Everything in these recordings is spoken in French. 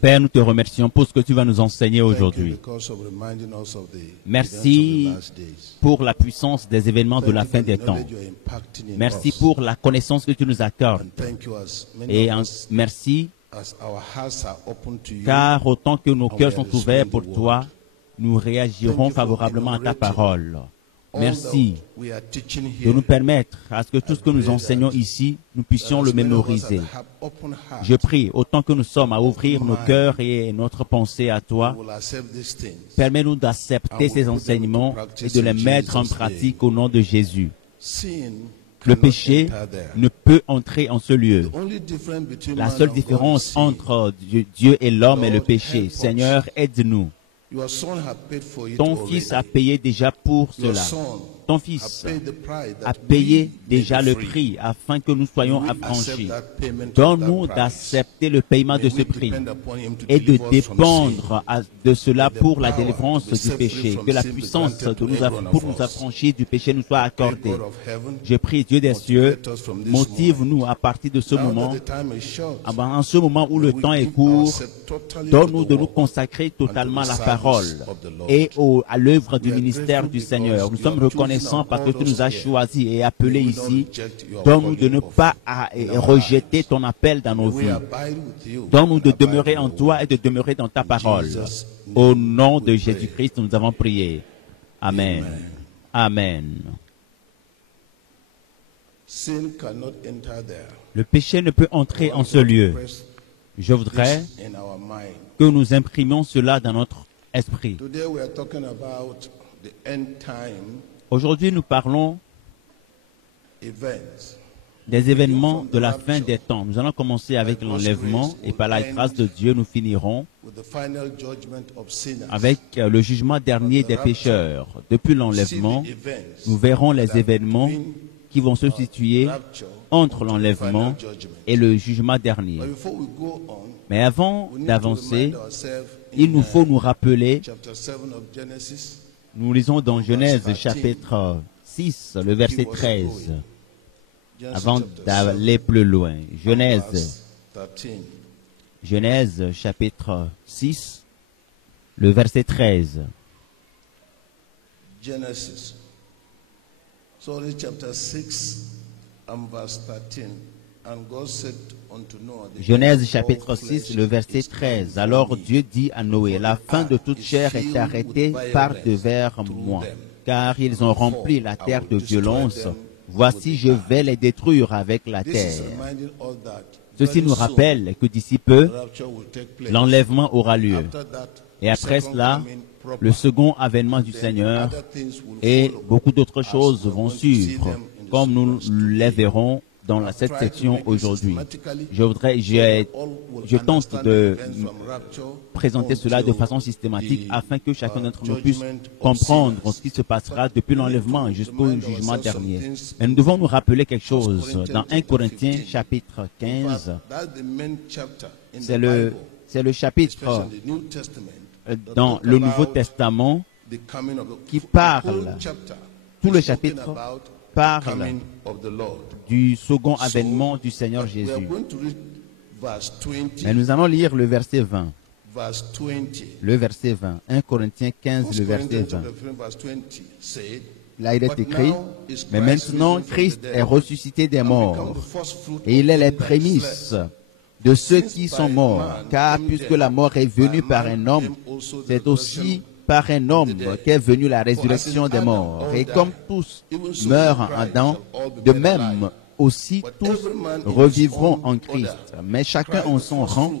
Père, nous te remercions pour ce que tu vas nous enseigner aujourd'hui. Merci pour la puissance des événements de la fin des temps. Merci pour la connaissance que tu nous accordes. Et merci car autant que nos cœurs sont ouverts pour toi, nous réagirons favorablement à ta parole. Merci de nous permettre à ce que tout ce que nous enseignons ici, nous puissions le mémoriser. Je prie, autant que nous sommes à ouvrir nos cœurs et notre pensée à toi, permets-nous d'accepter ces enseignements et de les mettre en pratique au nom de Jésus. Le péché ne peut entrer en ce lieu. La seule différence entre Dieu et l'homme est le péché. Seigneur, aide-nous. Ton Fils a payé déjà pour cela. Ton Fils a payé déjà le prix afin que nous soyons affranchis. Donne-nous d'accepter le paiement de ce prix et de dépendre de cela pour la délivrance du péché. Que la puissance pour nous affranchir du péché nous soit accordée. Je prie, Dieu des cieux, motive-nous à partir de ce moment, en ce moment où le temps est court, donne-nous de nous consacrer totalement à la parole et à l'œuvre du ministère du Seigneur. Nous sommes reconnaissants parce que tu nous as choisis et appelés ici. Donne-nous de ne pas rejeter ton appel dans nos vies. Donne-nous de demeurer en toi et de demeurer dans ta parole. Au nom de Jésus-Christ, nous avons prié. Amen. Amen. Le péché ne peut entrer en ce lieu. Je voudrais que nous imprimions cela dans notre esprit. Aujourd'hui, nous parlons des événements de la fin des temps. Nous allons commencer avec l'enlèvement et par la grâce de Dieu, nous finirons avec le jugement dernier des pécheurs. Depuis l'enlèvement, nous verrons les événements qui vont se situer entre l'enlèvement et le jugement dernier. Mais avant d'avancer, il nous faut nous rappeler, nous lisons dans Genèse chapitre 6, le verset 13, avant d'aller plus loin. Genèse chapitre 6, le verset 13. Genesis. Sorry, chapter 6 and verse 13. And God said unto Noah, Genèse chapitre 6, le verset 13. Alors Dieu dit à Noé, la fin de toute chair est arrêtée par devers moi, car ils ont rempli la terre de violence. Voici, je vais les détruire avec la terre. Ceci nous rappelle que d'ici peu, l'enlèvement aura lieu. Et après cela, le second avènement du Seigneur et beaucoup d'autres choses vont suivre, comme nous les verrons dans cette section aujourd'hui. Je tente de présenter cela de façon systématique afin que chacun d'entre nous puisse comprendre ce qui se passera depuis l'enlèvement jusqu'au jugement dernier. Et nous devons nous rappeler quelque chose. Dans 1 Corinthiens chapitre 15, c'est le chapitre dans le Nouveau Testament qui parle, tout le chapitre parle du second avènement du Seigneur Jésus. Mais nous allons lire le verset 20. Le verset 20. 1 Corinthiens 15, le verset 20. Là, il est écrit, mais maintenant, Christ est ressuscité des morts, et il est les prémices de ceux qui sont morts, car puisque la mort est venue par un homme, c'est aussi par un homme qu'est venue la résurrection des morts. Et comme tous meurent en Adam, de même aussi tous revivront en Christ. Mais chacun en son rang,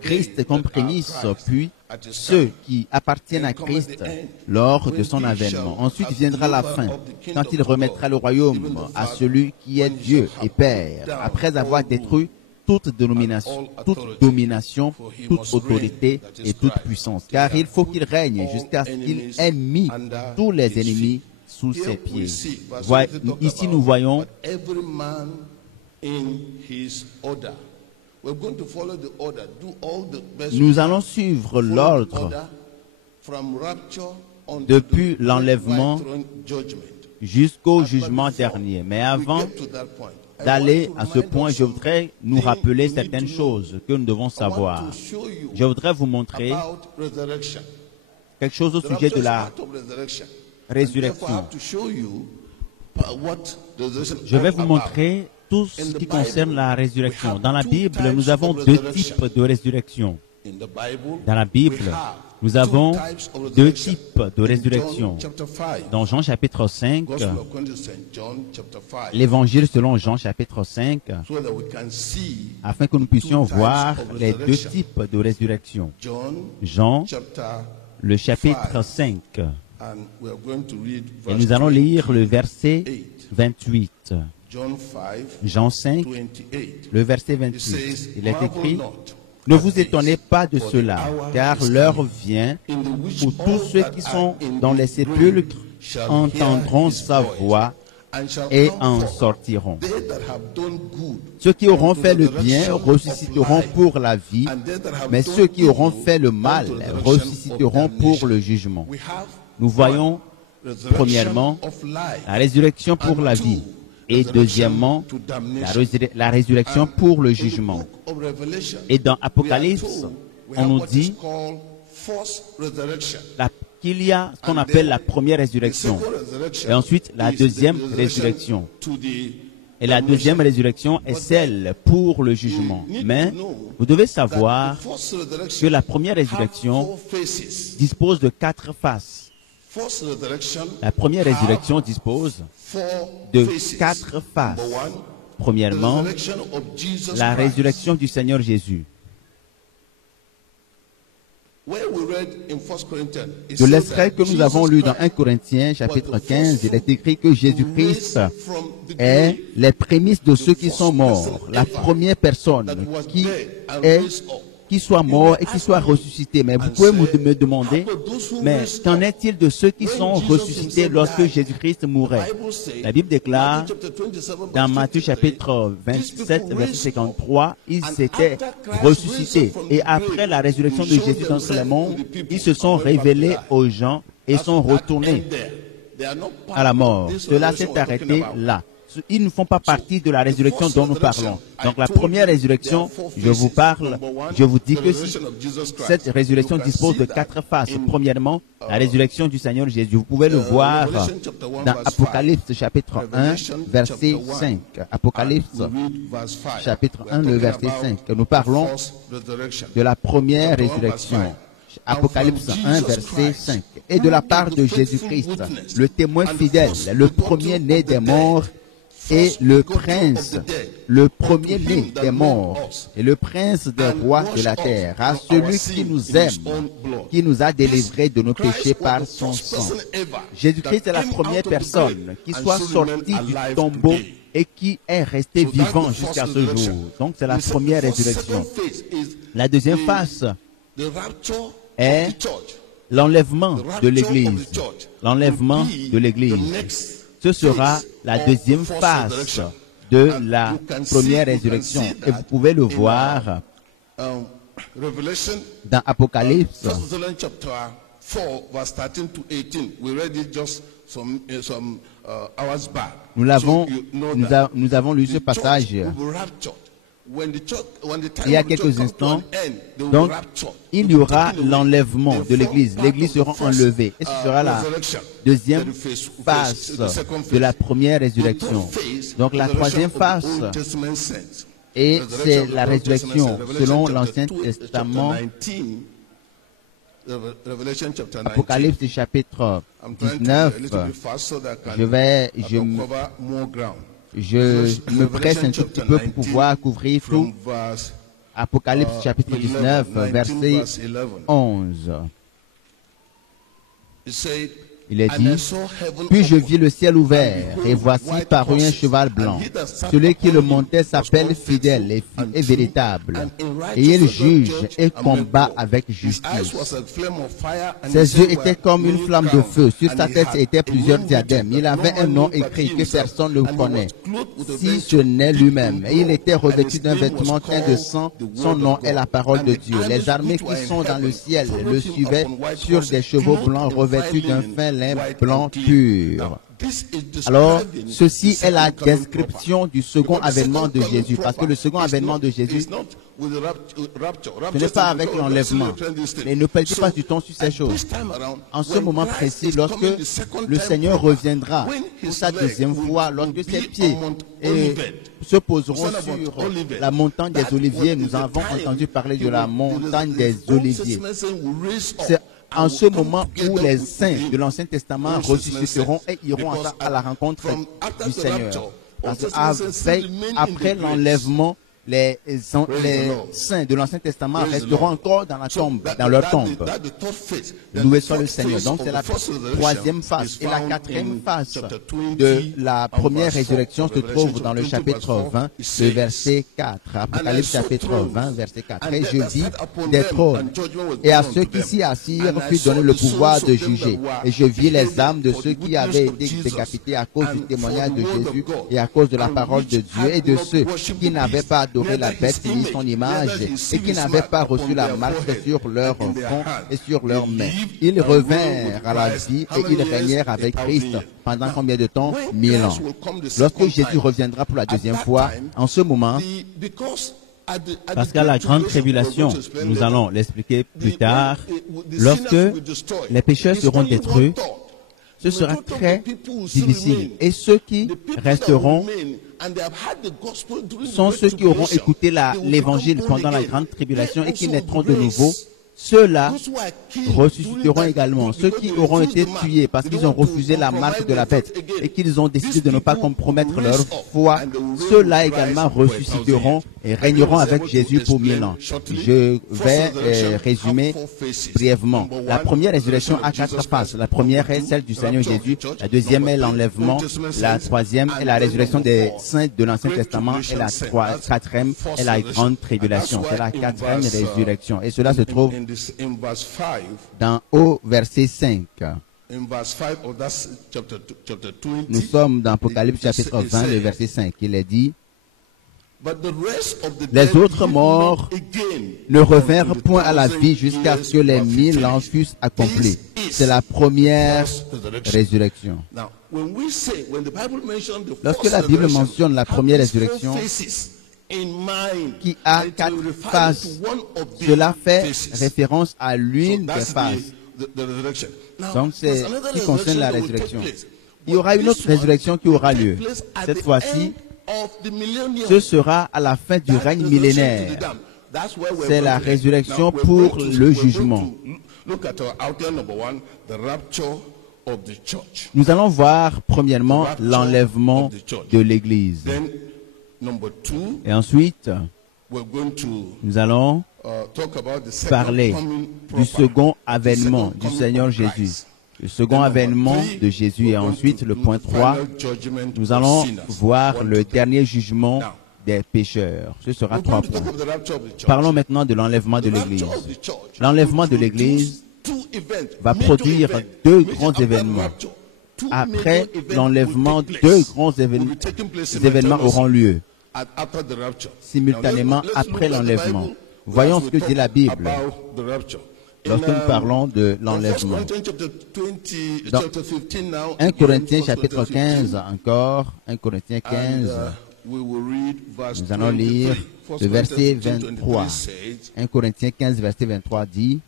Christ comme prémisse, puis ceux qui appartiennent à Christ lors de son avènement. Ensuite viendra la fin, quand il remettra le royaume à celui qui est Dieu et Père, après avoir détruit toute domination, toute autorité et toute puissance. Car il faut qu'il règne jusqu'à ce qu'il ait mis tous les ennemis sous ses pieds. Ici nous voyons nous allons suivre l'ordre depuis l'enlèvement jusqu'au jugement dernier. Mais avant d'aller à ce point, je voudrais nous rappeler certaines choses que nous devons savoir. Je voudrais vous montrer quelque chose au sujet de la résurrection. Je vais vous montrer tout ce qui concerne la résurrection. Dans la Bible, nous avons deux types de résurrection. Dans la Bible, nous avons deux types de résurrection. Dans Jean chapitre 5, l'évangile selon Jean chapitre 5, afin que nous puissions voir les deux types de résurrection. Jean, le chapitre 5. Et nous allons lire le verset 28. Jean 5, le verset 28. Il est écrit: ne vous étonnez pas de cela, car l'heure vient où tous ceux qui sont dans les sépulcres entendront sa voix et en sortiront. Ceux qui auront fait le bien ressusciteront pour la vie, mais ceux qui auront fait le mal ressusciteront pour le jugement. Nous voyons, premièrement, la résurrection pour la vie. Et deuxièmement, la résurrection pour le jugement. Et dans Apocalypse, on nous dit qu'il y a ce qu'on appelle la première résurrection. Et ensuite, la deuxième résurrection. Et la deuxième résurrection est celle pour le jugement. Mais vous devez savoir que la première résurrection dispose de 4 faces. La première résurrection dispose de 4 faces. Premièrement, la résurrection du Seigneur Jésus. De l'extrait que nous avons lu dans 1 Corinthiens chapitre 15, il est écrit que Jésus-Christ est les prémices de ceux qui sont morts, la première personne qui soit mort et qui soit ressuscité. Mais vous pouvez me demander, mais qu'en est-il de ceux qui sont ressuscités lorsque Jésus-Christ mourait? La Bible déclare dans Matthieu chapitre 27, verset 53, ils s'étaient ressuscités. Et après la résurrection de Jésus dans le monde, ils se sont révélés aux gens et sont retournés à la mort. Cela s'est arrêté là. Ils ne font pas partie de la résurrection dont nous parlons. Donc la première résurrection, je vous dis que cette résurrection dispose de 4 phases. Premièrement, la résurrection du Seigneur Jésus. Vous pouvez le voir dans Apocalypse chapitre 1, verset 5. Apocalypse chapitre 1, le verset 5. Nous parlons de la première résurrection. Apocalypse 1, verset 5. Et de la part de Jésus-Christ, le témoin fidèle, le premier-né des morts, et le premier-né des morts, et le prince des rois de la terre, à celui qui nous aime, qui nous a délivrés de nos péchés par son sang. Jésus-Christ est la première personne qui soit sortie du tombeau et qui est resté vivant jusqu'à ce jour. Donc c'est la première résurrection. La deuxième phase est l'enlèvement de l'Église. L'enlèvement de l'Église. Ce sera la deuxième phase de la première résurrection. Et vous pouvez le voir dans Apocalypse. Nous avons lu ce passage il y a quelques instants. Donc, il y aura l'enlèvement de l'Église. L'Église sera enlevée. Et ce sera la deuxième phase de la première résurrection. Donc, la troisième phase, et c'est la résurrection selon l'Ancien Testament. Apocalypse chapitre 19. Je me presse un tout petit peu pour pouvoir couvrir tout. Apocalypse chapitre 19, verset 11. Il est dit: puis je vis le ciel ouvert, et voici parut un cheval blanc. Celui qui le montait s'appelle fidèle et véritable, et il juge et combat avec justice. Ses yeux étaient comme une flamme de feu, sur sa tête étaient plusieurs diadèmes. Il avait un nom écrit que personne ne connaît, si ce n'est lui-même. Et il était revêtu d'un vêtement teint de sang. Son nom est la parole de Dieu. Les armées qui sont dans le ciel le suivaient sur des chevaux blancs revêtus d'un fin lin blanc pur. Alors, ceci est la description du second avènement de Jésus, parce que le second avènement de Jésus, ce n'est pas avec l'enlèvement. Mais ne perdez pas du temps sur ces choses. En ce moment précis, lorsque le Seigneur reviendra pour sa deuxième fois, lorsque ses pieds se poseront sur la montagne des Oliviers, nous avons entendu parler de la montagne des Oliviers. C'est en ce moment où les saints de l'Ancien Testament ressusciteront et iront à la rencontre du Seigneur. Parce qu'après l'enlèvement, les saints de l'Ancien Testament resteront encore dans la tombe, dans leur tombe. Loué soit le Seigneur. Donc c'est la troisième phase. Et la quatrième phase de la première résurrection se trouve dans le chapitre 20, le verset 4. Apocalypse chapitre 20, verset 4. Et je vis des trônes, et à ceux qui s'y assirent fut donné le pouvoir de juger. Et je vis les âmes de ceux qui avaient été décapités à cause du témoignage de Jésus et à cause de la parole de Dieu, et de ceux qui n'avaient pas adoré la bête ni son image et qui n'avaient pas reçu la marque sur leur front et sur leurs mains. Ils revinrent à la vie et ils régnèrent avec Christ pendant combien de temps? 1000 ans. Lorsque Jésus reviendra pour la deuxième fois, en ce moment, parce qu'à la grande tribulation, nous allons l'expliquer plus tard, lorsque les pécheurs seront détruits, ce sera très difficile. Et ceux qui resteront sont ceux qui auront écouté l'évangile pendant la grande tribulation et qui naîtront de nouveau. Ceux-là ressusciteront également. Ceux qui auront été tués parce qu'ils ont refusé la marque de la bête et qu'ils ont décidé de ne pas compromettre leur foi, ceux-là également ressusciteront et régneront avec Jésus pour 1000 ans. Je vais résumer brièvement. La première résurrection a 4 phases. La première est celle du Seigneur Jésus. La deuxième est l'enlèvement. La troisième est la résurrection des saints de l'Ancien Testament. Et la quatrième est la grande tribulation. C'est la quatrième résurrection. Et cela se trouve au verset 5. Nous sommes dans Apocalypse chapitre 20, le verset 5. Il est dit: les autres morts ne revinrent point à la vie jusqu'à ce que les 1000 ans fussent accomplis. C'est la première résurrection. Lorsque la Bible mentionne la première résurrection, qui a 4 phases, cela fait référence à l'une des phases. Donc c'est qui concerne la résurrection. Il y aura une autre résurrection qui aura lieu. Cette fois-ci, ce sera à la fin du règne millénaire. C'est la résurrection pour le jugement. Nous allons voir premièrement l'enlèvement de l'Église. Et ensuite, nous allons parler du second avènement du Seigneur Jésus. Le second avènement de Jésus. Et ensuite, le point 3, nous allons voir le dernier jugement des pécheurs. Ce sera 3 points. Parlons maintenant de l'enlèvement de l'Église. L'enlèvement de l'Église va produire 2 grands événements. Après l'enlèvement, 2 grands événements auront lieu simultanément après l'enlèvement. Voyons ce que dit la Bible lorsque nous parlons de l'enlèvement. Dans 1 Corinthiens chapitre 15 encore, 1 Corinthiens 15, nous allons lire le verset 23. 1 Corinthiens 15, verset 23 dit: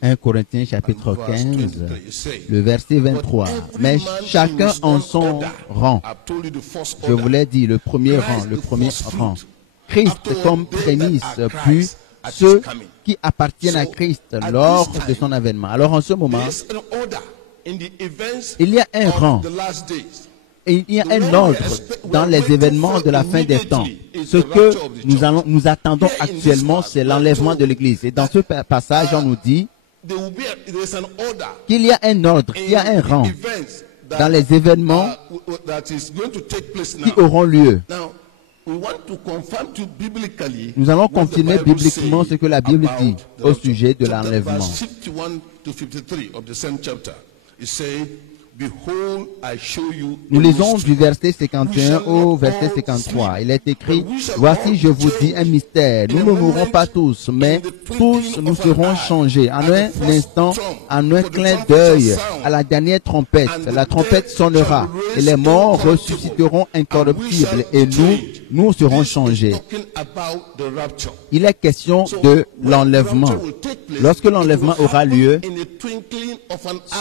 1 Corinthiens chapitre 15, le verset 23. Mais chacun en son rang. Je vous l'ai dit, le premier rang. Christ comme prémisse, puis ceux qui appartiennent à Christ lors de son avènement. Alors en ce moment, il y a un rang. Et il y a un ordre dans les événements de la fin des temps. Ce que nous attendons actuellement, c'est l'enlèvement de l'Église. Et dans ce passage, on nous dit qu'il y a un ordre, il y a un rang dans les événements qui auront lieu. Nous allons confirmer bibliquement ce que la Bible dit au sujet de l'enlèvement. Nous lisons du verset 51 au verset 53. Il est écrit, « Voici, je vous dis un mystère. Nous ne mourrons pas tous, mais tous nous serons changés. En un instant, en un clin d'œil, à la dernière trompette. La trompette sonnera et les morts ressusciteront incorruptibles et nous serons changés. » Il est question de l'enlèvement. Lorsque l'enlèvement aura lieu,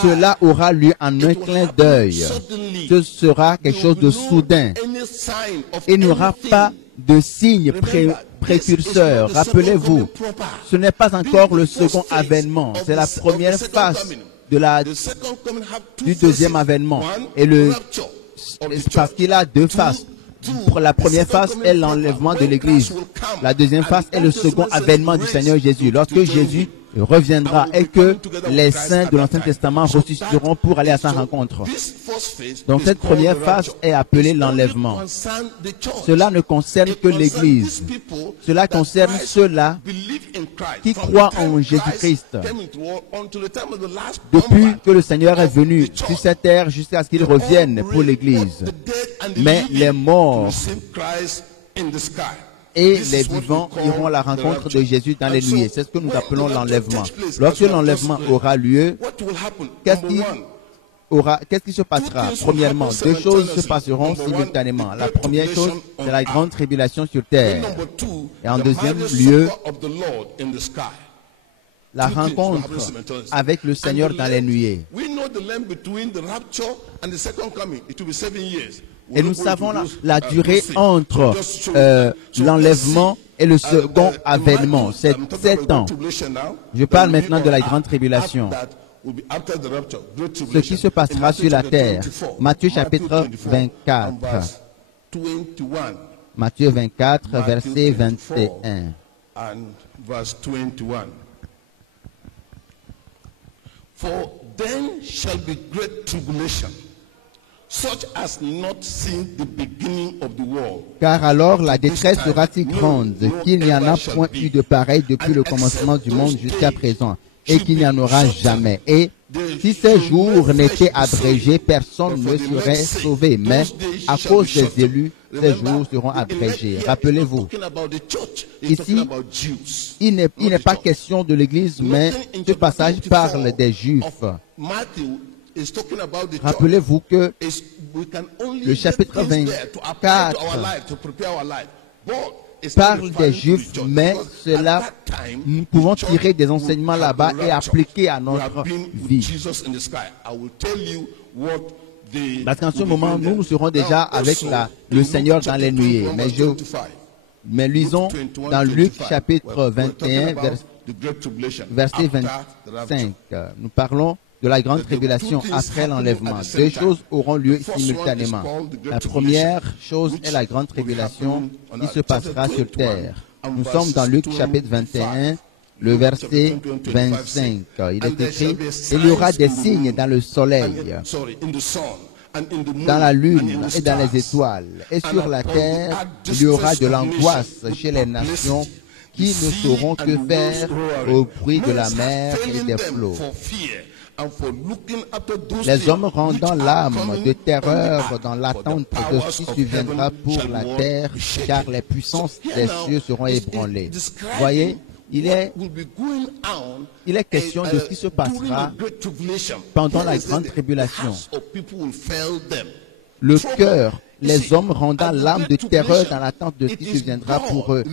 cela aura lieu en un clin d'œil. Ce sera quelque chose de soudain. Il n'y aura pas de signe précurseur. Rappelez-vous, ce n'est pas encore le second avènement. C'est la première phase du deuxième avènement. Parce qu'il a deux phases. La première phase est l'enlèvement de l'Église. La deuxième phase est le second avènement du Seigneur Jésus. Lorsque Jésus reviendra et que les saints de l'Ancien Testament ressusciteront pour aller à sa rencontre. Donc cette première phase est appelée l'enlèvement. Cela ne concerne que l'Église. Cela concerne ceux-là qui croient en Jésus-Christ. Depuis que le Seigneur est venu sur cette terre jusqu'à ce qu'il revienne pour l'Église. Mais les morts et les vivants iront à la rencontre de Jésus dans les nuées. C'est ce que nous appelons l'enlèvement. Lorsque l'enlèvement aura lieu, qu'est-ce qui se passera? Premièrement, deux choses se passeront simultanément. La première chose, c'est la grande tribulation sur terre. Et en deuxième lieu, la rencontre avec le Seigneur dans les nuées. Et nous savons la durée entre l'enlèvement et le second avènement. C'est 7 ans. Je parle maintenant de la grande tribulation. Ce qui se passera sur la terre. Matthieu chapitre 24. Matthieu 24, verset 21. For then shall be great tribulation, such as not seen the beginning of the world. Car alors la détresse sera si grande qu'il n'y en a point eu de pareil depuis le commencement du monde jusqu'à présent, et qu'il n'y en aura jamais. Et si ces jours n'étaient abrégés, personne ne serait sauvé. Mais à cause des élus, ces jours seront abrégés. Rappelez-vous, ici, il n'est pas question de l'Église, mais ce passage parle des Juifs. Rappelez-vous que le chapitre 24 parle des Juifs, mais cela, nous pouvons tirer des enseignements là-bas et appliquer à notre vie. Parce qu'en ce moment, nous serons déjà avec le Seigneur dans les nuées. Mais lisons dans Luc chapitre 21, verset 25. Nous parlons de la grande tribulation après l'enlèvement. Deux choses auront lieu simultanément. La première chose est la grande tribulation qui se passera sur terre. Nous sommes dans Luc chapitre 21, le verset 25. Il est écrit, il y aura des signes dans le soleil, dans la lune et dans les étoiles. Et sur la terre, il y aura de l'angoisse chez les nations qui ne sauront que faire au bruit de la mer et des flots. Les hommes rendant l'âme de terreur dans l'attente de ce qui surviendra pour la terre, car les puissances des cieux seront ébranlées. Voyez, il est question de ce qui se passera pendant la grande tribulation. Le cœur, les hommes rendant l'âme de terreur dans l'attente de ce qui surviendra pour eux,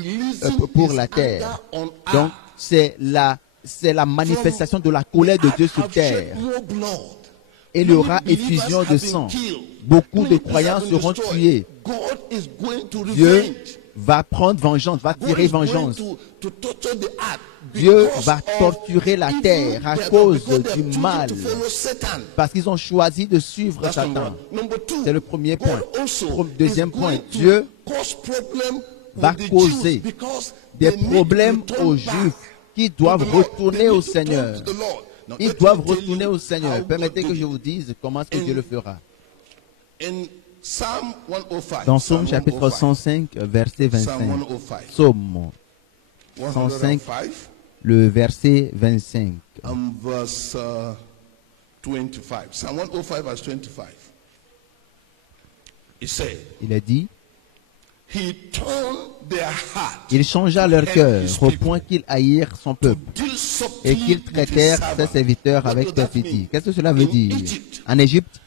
pour la terre. Donc, c'est la manifestation de la colère de Dieu sur terre. Et il y aura effusion de sang. Beaucoup de croyants seront tués. Dieu va prendre vengeance, va tirer vengeance. Dieu va torturer la terre à cause du mal, parce qu'ils ont choisi de suivre Satan. C'est le premier point. Deuxième point, Dieu va causer des problèmes aux Juifs qui doivent retourner au Seigneur. Ils doivent retourner au Seigneur. Permettez que je vous dise comment est-ce que Dieu le fera. Dans Psaume chapitre 105, verset 25. Psaume 105, le verset 25. 25. Psalm 105 verse 25. It said, Il a dit, He turned their heart il changea leur cœur au point qu'ils haïrent son peuple deal subtly et qu'ils with his traitèrent ses servants. serviteurs What avec does that perfidie. mean? Qu'est-ce que cela veut In dire? Egypt, En Égypte,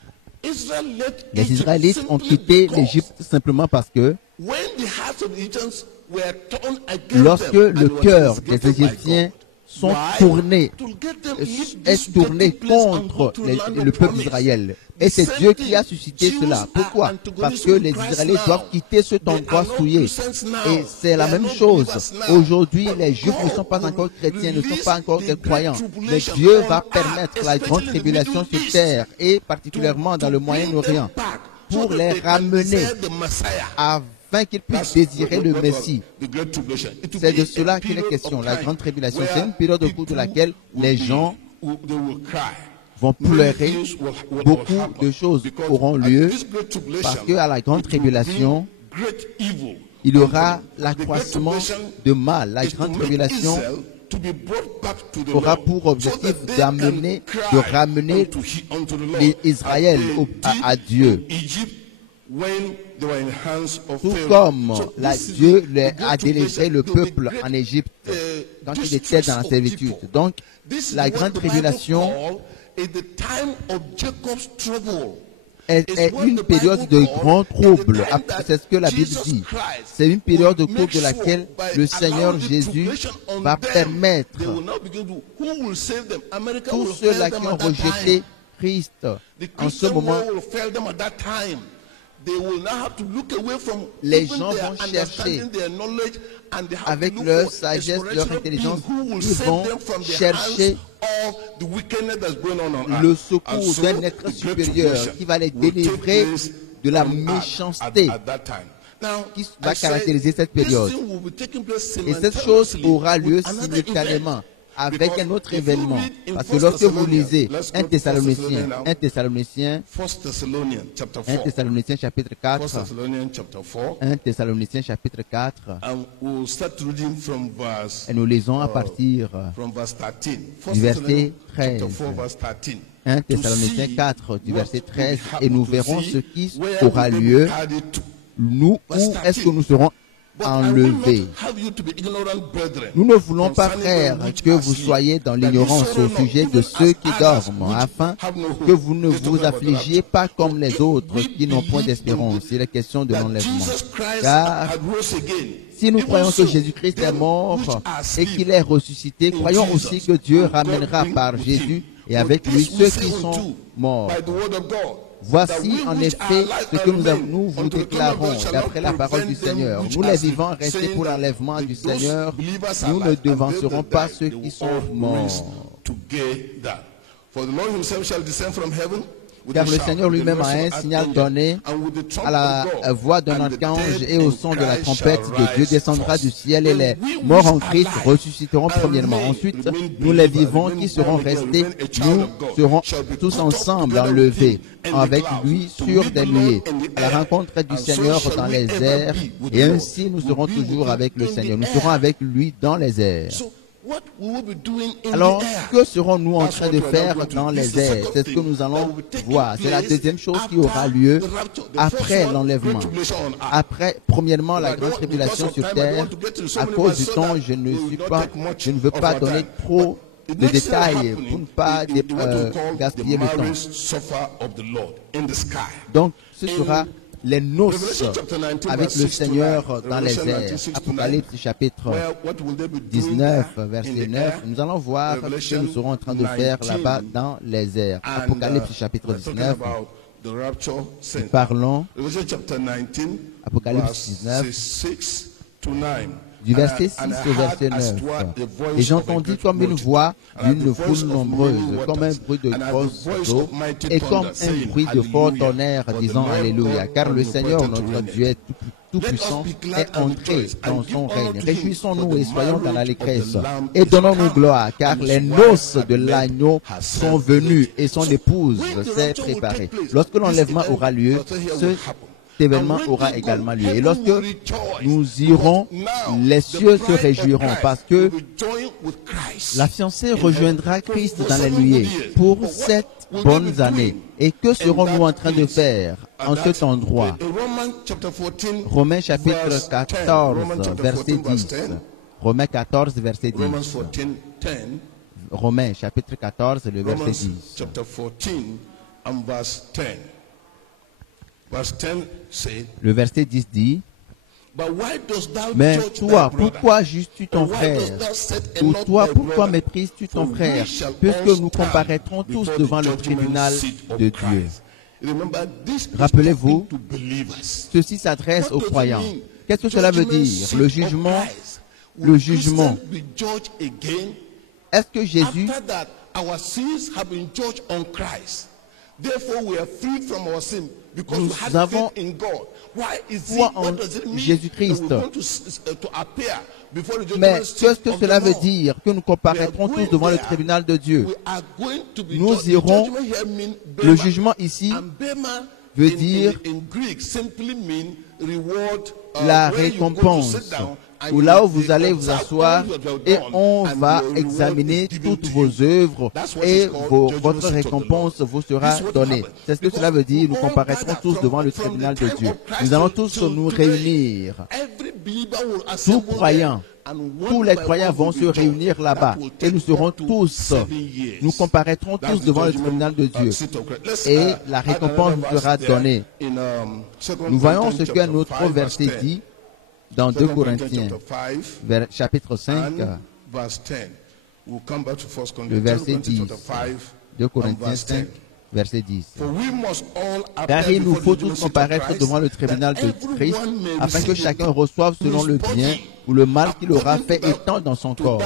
Israel let les Egypt Israélites ont simply quitté because l'Égypte simplement parce que when the hearts of the Egyptians were turned against lorsque them, le and were cœur instigated des by Égyptiens God. sont Why? tournés, To get them leave est this tourné dirty place and go contre to the land of le peuple promise. d'Israël. Et c'est The Dieu same qui a thing. suscité Jews cela. are Pourquoi? antagonistic Parce que with les Christ Israélites now. doivent quitter cet They endroit are not souillé. Christians now. Et c'est la They are même not chose. believers now. Aujourd'hui, But les Juifs ne God sont pas will encore chrétiens, ne sont release pas encore the des great croyants. Mais tribulation Dieu on va earth, permettre la grande especially in the tribulation Middle sur East, terre et particulièrement dans le Moyen-Orient pour les ramener afin qu'ils puissent désirer le Messie. C'est de cela qu'il est question. La grande tribulation, c'est une période au cours de laquelle les gens vont pleurer. Beaucoup de choses auront lieu parce qu'à la grande tribulation, il y aura l'accroissement de mal. La grande tribulation aura pour objectif de ramener Israël à Dieu. Tout comme Dieu a délivré le peuple en Égypte quand il était dans la servitude. Donc, la grande tribulation est une période de grand trouble. C'est ce que la Bible dit. C'est une période au cours de laquelle le Seigneur Jésus va permettre tous ceux-là qui ont rejeté Christ en ce moment. Les gens vont chercher avec leur sagesse, leur intelligence, ils vont chercher le secours d'un être supérieur qui va les délivrer de la méchanceté qui va caractériser cette période. Et cette chose aura lieu simultanément avec un autre événement. Parce que lorsque vous lisez 1 Thessaloniciens chapitre 4, 1 Thessaloniciens chapitre 4, et nous lisons à partir du verset 13. 1 Thessaloniciens 4 du verset 13, et nous verrons ce qui aura lieu, nous, où est-ce que nous serons enlevés. Nous ne voulons pas, frères, que vous soyez dans l'ignorance au sujet de ceux qui dorment, afin que vous ne vous affligiez pas comme les autres qui n'ont point d'espérance. Il est question de l'enlèvement. Car si nous croyons que Jésus-Christ est mort et qu'il est ressuscité, croyons aussi que Dieu ramènera par Jésus et avec lui ceux qui sont morts. Voici en effet ce que nous vous déclarons d'après la parole du Seigneur. Nous les vivants restés pour l'enlèvement du Seigneur, nous ne devancerons pas ceux qui sont morts. Car le Seigneur lui-même a un signal donné à la voix d'un archange et au son de la trompette de Dieu descendra du ciel et les morts en Christ ressusciteront premièrement. Ensuite, nous les vivants qui serons restés, nous serons tous ensemble enlevés avec lui sur des nuées à la rencontre du Seigneur dans les airs, et ainsi nous serons toujours avec le Seigneur. Nous serons avec lui dans les airs. Alors, que serons-nous en train de faire dans les airs? C'est ce que nous allons voir. C'est la deuxième chose qui aura lieu après l'enlèvement. Après, premièrement, la grande tribulation sur terre. À cause du temps, je ne veux pas donner trop de détails pour ne pas gaspiller le temps. Donc, ce sera les noces avec le Seigneur dans les airs. Apocalypse chapitre 19, verset 9. Nous allons voir ce que nous serons en train de faire là-bas dans les airs. Apocalypse chapitre 19. Nous parlons, Apocalypse 19, du verset 6 au verset 9. Et j'entendis comme une voix d'une foule nombreuse, comme un bruit de grosses eaux, et comme un bruit de fort tonnerre, disant Alléluia, car le Seigneur notre Dieu est tout-puissant est entré dans son règne. Réjouissons-nous et soyons dans l'allégresse, et donnons-nous gloire, car les noces de l'agneau sont venues, et son épouse s'est préparée. Lorsque l'enlèvement aura lieu, événement aura également lieu. Et lorsque nous irons, les cieux se réjouiront parce que la fiancée rejoindra Christ dans les nuées pour 7 bonnes années. Et que serons-nous en train de faire en cet endroit? Romains chapitre 14, verset 10. Romains 14, verset 10. Romains chapitre 14, le verset 10. Le verset 10 dit: mais toi, pourquoi juges-tu ton frère? Ou toi, pourquoi méprises-tu ton frère? Puisque nous comparaîtrons tous devant le tribunal de Dieu. Rappelez-vous, ceci s'adresse aux croyants. Qu'est-ce que cela veut dire? Le jugement. Est-ce que Jésus nous avons foi en Jésus-Christ. Mais qu'est-ce que cela veut dire? Que nous comparaîtrons tous devant le tribunal de Dieu. Nous irons, le jugement ici veut dire la récompense, ou là où vous allez vous asseoir et on va examiner toutes vos œuvres et votre récompense vous sera donnée. C'est ce que cela veut dire. Nous comparaîtrons tous devant le tribunal de Dieu. Nous allons tous nous réunir. Tous croyants, tous les croyants vont se réunir là-bas et nous serons tous, nous comparaîtrons tous devant le tribunal de Dieu et la récompense nous sera donnée. Nous voyons ce qu'un autre verset dit dans 2 Corinthiens, chapitre 5, le verset 10. 2 Corinthiens 5, verset 10. Car il nous faut tous comparaître devant le tribunal de Christ, afin que chacun reçoive selon le bien ou le mal qu'il aura fait étant dans son corps.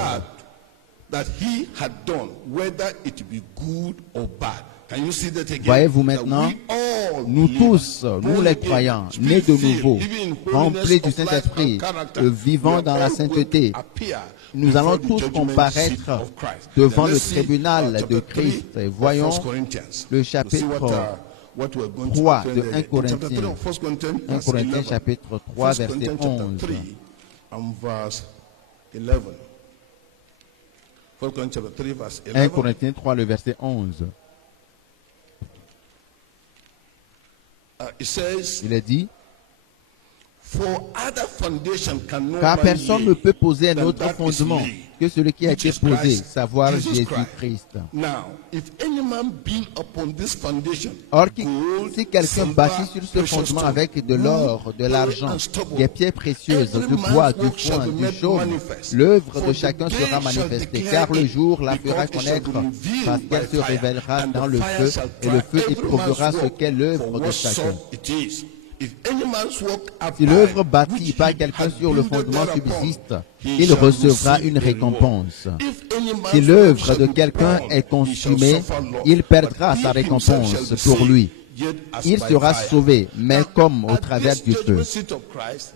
Voyez-vous maintenant, nous tous, nous les croyants, nés de nouveau, remplis du Saint-Esprit, vivant dans la sainteté, nous allons tous comparaître devant le tribunal de Christ. Et voyons le chapitre 3 de 1 Corinthiens. 1 Corinthiens chapitre 3, verset 11. 1 Corinthiens 3, le verset 11. Il est dit: car personne ne peut poser un autre fondement que celui qui a été posé, savoir Jésus-Christ. Or, si quelqu'un bâtit sur ce fondement avec de l'or, de l'argent, des pierres précieuses, du bois, du foin, du jaune, l'œuvre de chacun sera manifestée, car le jour la fera connaître, parce qu'elle se révélera dans le feu, et le feu éprouvera ce qu'est l'œuvre de chacun. Si l'œuvre bâtie par quelqu'un sur le fondement subsiste, il recevra une récompense. Si l'œuvre de quelqu'un est consumée, il perdra sa récompense pour lui. Il sera sauvé, mais comme au travers du feu.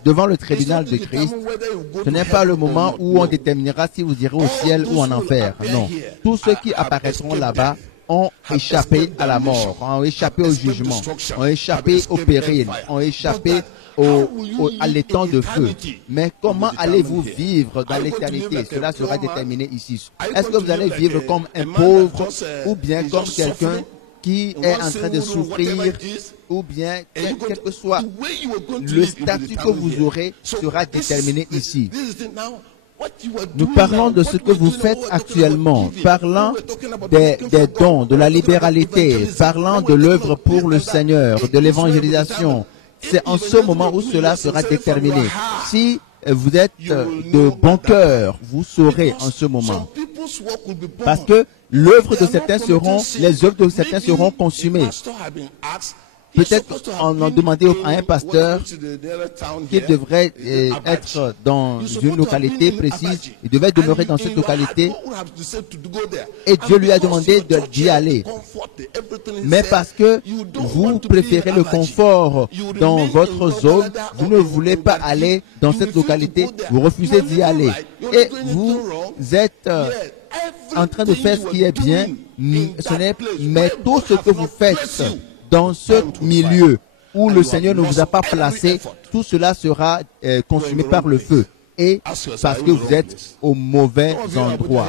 Devant le tribunal de Christ, ce n'est pas le moment où on déterminera si vous irez au ciel ou en enfer. Non. Tous ceux qui apparaîtront là-bas ont échappé à la mort, ont échappé au jugement, ont échappé au péril, ont échappé à l'étang de feu. Mais comment allez-vous vivre dans l'éternité? Cela sera déterminé ici. Est-ce que vous allez vivre comme un pauvre ou bien comme quelqu'un qui est en train de souffrir, ou bien quel que soit le statut que vous aurez sera déterminé ici. Nous parlons de ce que vous faites actuellement, parlant des dons, de la libéralité, parlant de l'œuvre pour le Seigneur, de l'évangélisation. C'est en ce moment où cela sera déterminé. Si vous êtes de bon cœur, vous saurez en ce moment. Parce que l'œuvre de certains les œuvres de certains seront consumées. Peut-être on a demandé à un pasteur qu'il devrait être dans une localité précise, il devait demeurer dans cette localité et Dieu lui a demandé d'y aller. Mais parce que vous préférez le confort dans votre zone, vous ne voulez pas aller dans cette localité, vous refusez d'y aller. Et vous êtes en train de faire ce qui est bien, mais tout ce que vous faites dans ce milieu où le Seigneur ne vous a pas placé, tout cela sera consumé par le feu. Et parce que vous êtes au mauvais endroit.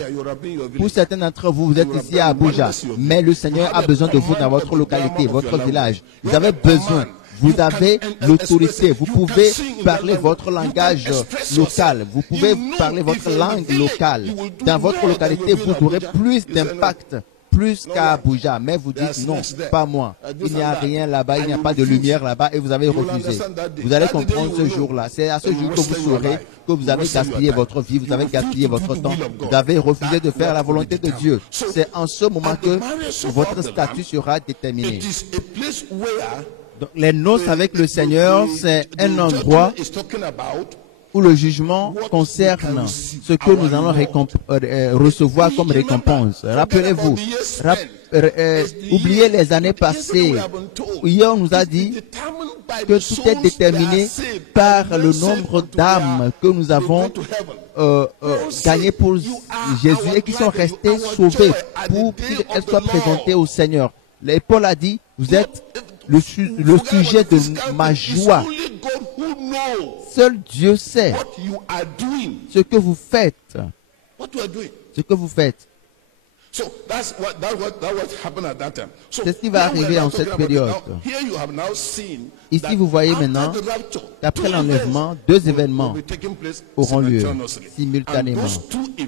Pour certains d'entre vous, vous êtes ici à Abuja, mais le Seigneur a besoin de vous dans votre localité, votre village. Vous avez besoin. Vous avez l'autorité. Vous pouvez parler votre langage local. Vous pouvez parler votre langue locale. Dans votre localité, vous aurez plus d'impact, plus qu'à Abuja. Mais vous dites non, pas moi. Il n'y a rien là-bas, il n'y a pas de lumière là-bas et vous avez refusé. Vous allez comprendre ce jour-là. C'est à ce jour que vous saurez que vous avez gaspillé votre vie, vous avez gaspillé votre temps. Vous avez refusé de faire la volonté de Dieu. C'est en ce moment que votre statut sera déterminé. Donc, les noces avec le Seigneur, c'est un endroit où le jugement concerne ce que nous allons recevoir comme récompense. Rappelez-vous, oubliez les années passées. Hier, on nous a dit que tout est déterminé par le nombre d'âmes que nous avons gagnées pour Jésus et qui sont restées sauvées pour qu'elles soient présentées au Seigneur. Et Paul a dit, vous êtes le sujet de ma joie. Seul Dieu sait ce que vous faites. Ce que vous faites. C'est ce qui va arriver en cette période. Ici, vous voyez maintenant qu'après l'enlèvement, deux événements auront lieu simultanément.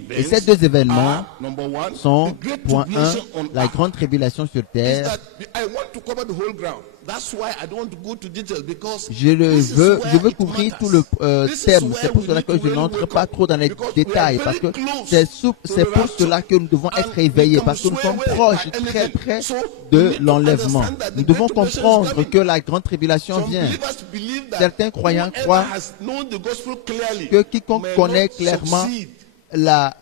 Et ces deux événements sont, point 1, la grande tribulation sur terre. Je veux couvrir tout le thème. C'est pour cela que je n'entre pas trop dans les détails, parce que c'est pour cela que nous devons être éveillés, parce que nous sommes proches, très près de l'enlèvement. Nous devons comprendre que la grande tribulation vient. Certains croyants croient que quiconque connaît clairement la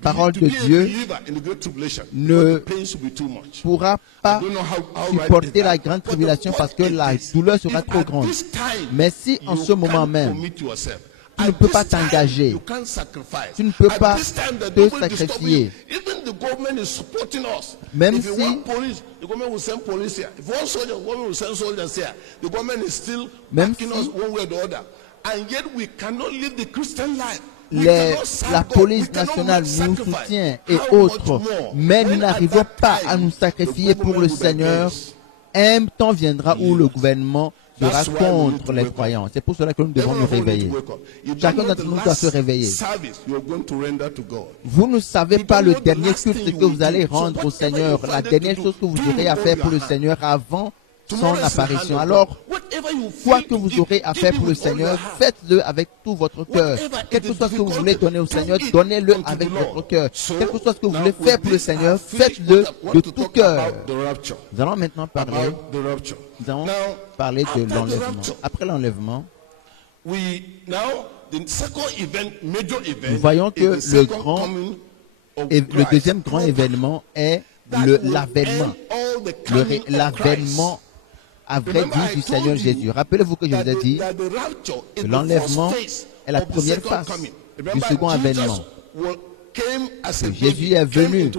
parole de Dieu ne pourra pas supporter la grande tribulation parce que la douleur sera trop grande. Mais si en ce moment même, tu ne peux pas t'engager, tu ne peux pas te sacrifier, même si la police nationale nous soutient et autres, mais nous n'arrivons pas à nous sacrifier pour le Seigneur, un temps viendra où le gouvernement sera contre les croyants. C'est pour cela que nous devons nous réveiller. Chacun d'entre nous doit se réveiller. Vous ne savez pas le dernier culte que vous allez rendre au Seigneur, la dernière chose que vous aurez à faire pour le Seigneur avant son apparition. Alors, quoi que vous aurez à faire pour le Seigneur, faites-le avec tout votre cœur. Quel que soit ce que vous voulez donner au Seigneur, donnez-le avec votre cœur. Quel que soit ce que vous voulez faire pour le Seigneur, faites-le de tout cœur. Nous allons maintenant parler de l'enlèvement. Après l'enlèvement, nous voyons que le deuxième grand événement est l'avènement. L'avènement à vrai dire du Seigneur Jésus. Rappelez-vous que je vous ai dit que l'enlèvement est la première phase du second avènement. Jésus est venu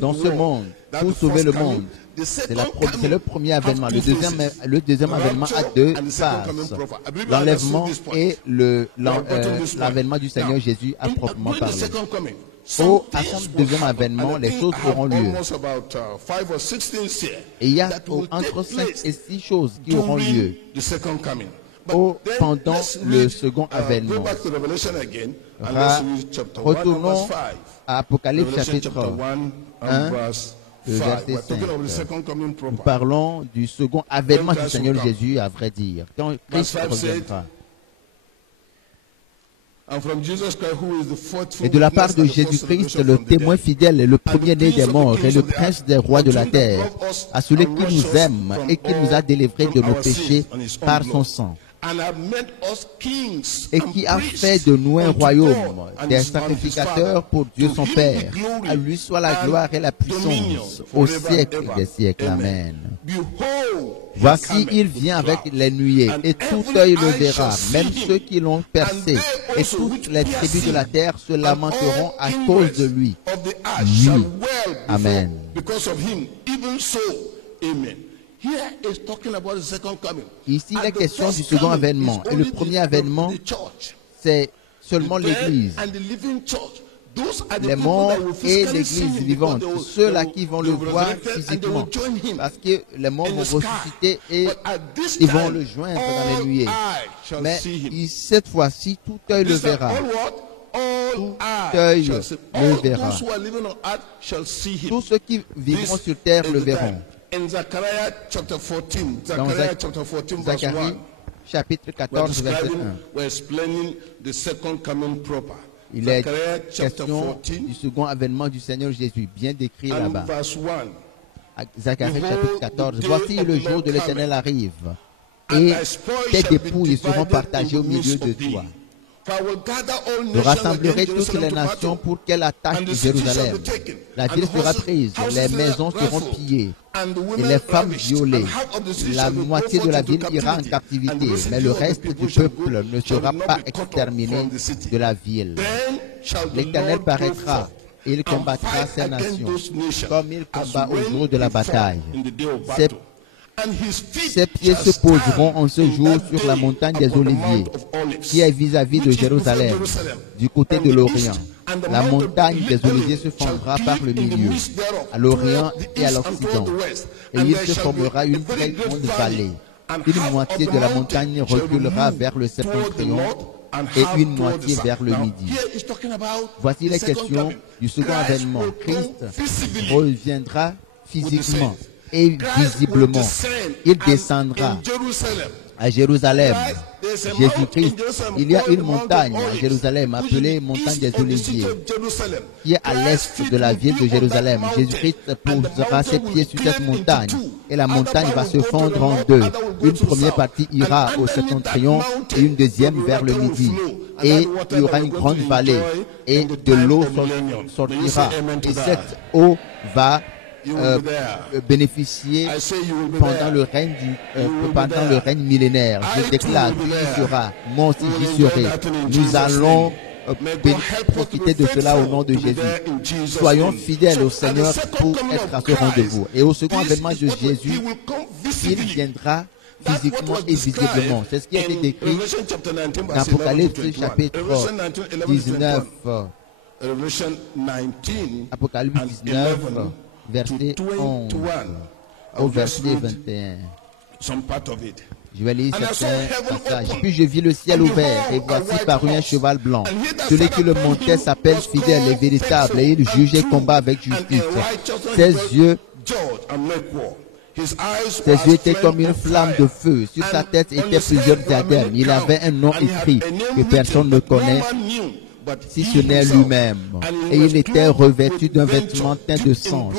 dans ce monde pour sauver le monde. C'est le premier avènement. Le deuxième avènement a deux phases. L'enlèvement et l'avènement du Seigneur Jésus à proprement parler. À son deuxième avènement, les choses auront lieu. Et il y a entre 5 et 6 choses qui auront lieu pendant le second avènement. Retournons à Apocalypse chapitre 1, verset 5. Nous parlons du second avènement du Seigneur Jésus, à vrai dire, quand Christ reviendra. Et de la part de Jésus-Christ, le témoin fidèle et le premier-né des morts et le prince des rois de la terre, à celui qui nous aime et qui nous a délivrés de nos péchés par son sang, et qui a fait de nous un royaume, des sacrificateurs pour Dieu son Père. À lui soit la gloire et la puissance au siècle des siècles. Amen. Voici, il vient avec les nuées, et tout œil le verra, même ceux qui l'ont percé, et toutes les tribus de la terre se lamenteront à cause de lui. Oui. Amen. Ici, il est question du second avènement. Et le premier avènement, c'est seulement l'Église. Les morts et l'Église vivante, ceux-là qui vont le voir physiquement, parce que les morts vont ressusciter et ils vont le joindre dans les nuées. Mais cette fois-ci, tout œil le verra. Tout œil le verra. Tous ceux qui vivront sur terre le verront. Dans Zacharie, chapitre 14, verset 1. Il est question du second avènement du Seigneur Jésus, bien décrit là-bas. Zacharie chapitre 14. Voici le jour de l'Éternel arrive, et tes dépouilles seront partagées au milieu de toi. Je rassemblerai toutes les nations pour qu'elles attaquent Jérusalem. La ville sera prise, les maisons seront pillées et les femmes violées. La moitié de la ville ira en captivité, mais le reste du peuple ne sera pas exterminé de la ville. L'Éternel paraîtra et il combattra ces nations comme il combat au jour de la bataille. Ses pieds se poseront en ce jour sur la montagne des Oliviers, qui est vis-à-vis de Jérusalem, du côté de l'Orient. La montagne des Oliviers se fendra par le milieu, à l'Orient et à l'Occident, et il se formera une très grande vallée. Une moitié de la montagne reculera vers le septentrion et une moitié vers le midi. Voici les questions du second avènement. Christ reviendra physiquement et visiblement. Il descendra à Jérusalem. Jésus-Christ, il y a une montagne à Jérusalem appelée montagne des Oliviers, qui est à l'est de la ville de Jérusalem. Jésus-Christ posera ses pieds sur cette montagne et la montagne va se fondre en deux. Une première partie ira au septentrion et une deuxième vers le midi. Et il y aura une grande vallée et de l'eau sortira. Et cette eau va bénéficier pendant le règne millénaire. Je déclare qu'il y sera, moi aussi j'y serai. Nous allons profiter de cela au nom de Jésus. Soyons fidèles au Seigneur pour être à ce rendez-vous. Et au second avènement de Jésus, il viendra physiquement et visiblement. C'est ce qui a été décrit dans Apocalypse chapitre 19. Apocalypse 19. Verset 11 au verset 21. Je vais lire certains passages. Puis je vis le ciel ouvert, et voici parut un cheval blanc. Celui qui le montait s'appelle fidèle et véritable, et il juge et combat avec justice. Ses yeux étaient comme une flamme de feu. Sur sa tête étaient plusieurs diadèmes. Il avait un nom écrit que personne ne connaît, si ce n'est lui-même. Et il était revêtu d'un vêtement teint de sang.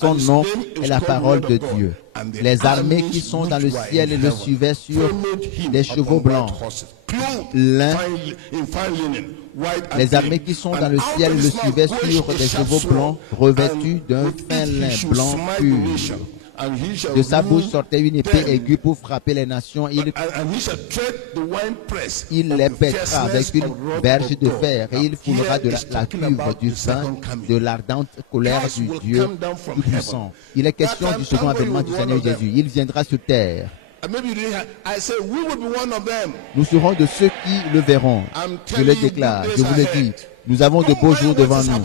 Son nom est la parole de Dieu. Les armées qui sont dans le ciel le suivaient sur des chevaux blancs. Les armées qui sont dans le ciel le suivaient sur des chevaux blancs revêtus d'un fin lin blanc pur. De sa bouche sortait une épée aiguë pour frapper les nations. Il les pètera avec une berge de fer et il foulera de la cuve du vin de l'ardente colère du Dieu Tout-Puissant. Il est question du second avènement du Seigneur Jésus. Il viendra sur terre. Nous serons de ceux qui le verront. Je le déclare, je vous le dis. Nous avons de beaux jours devant nous.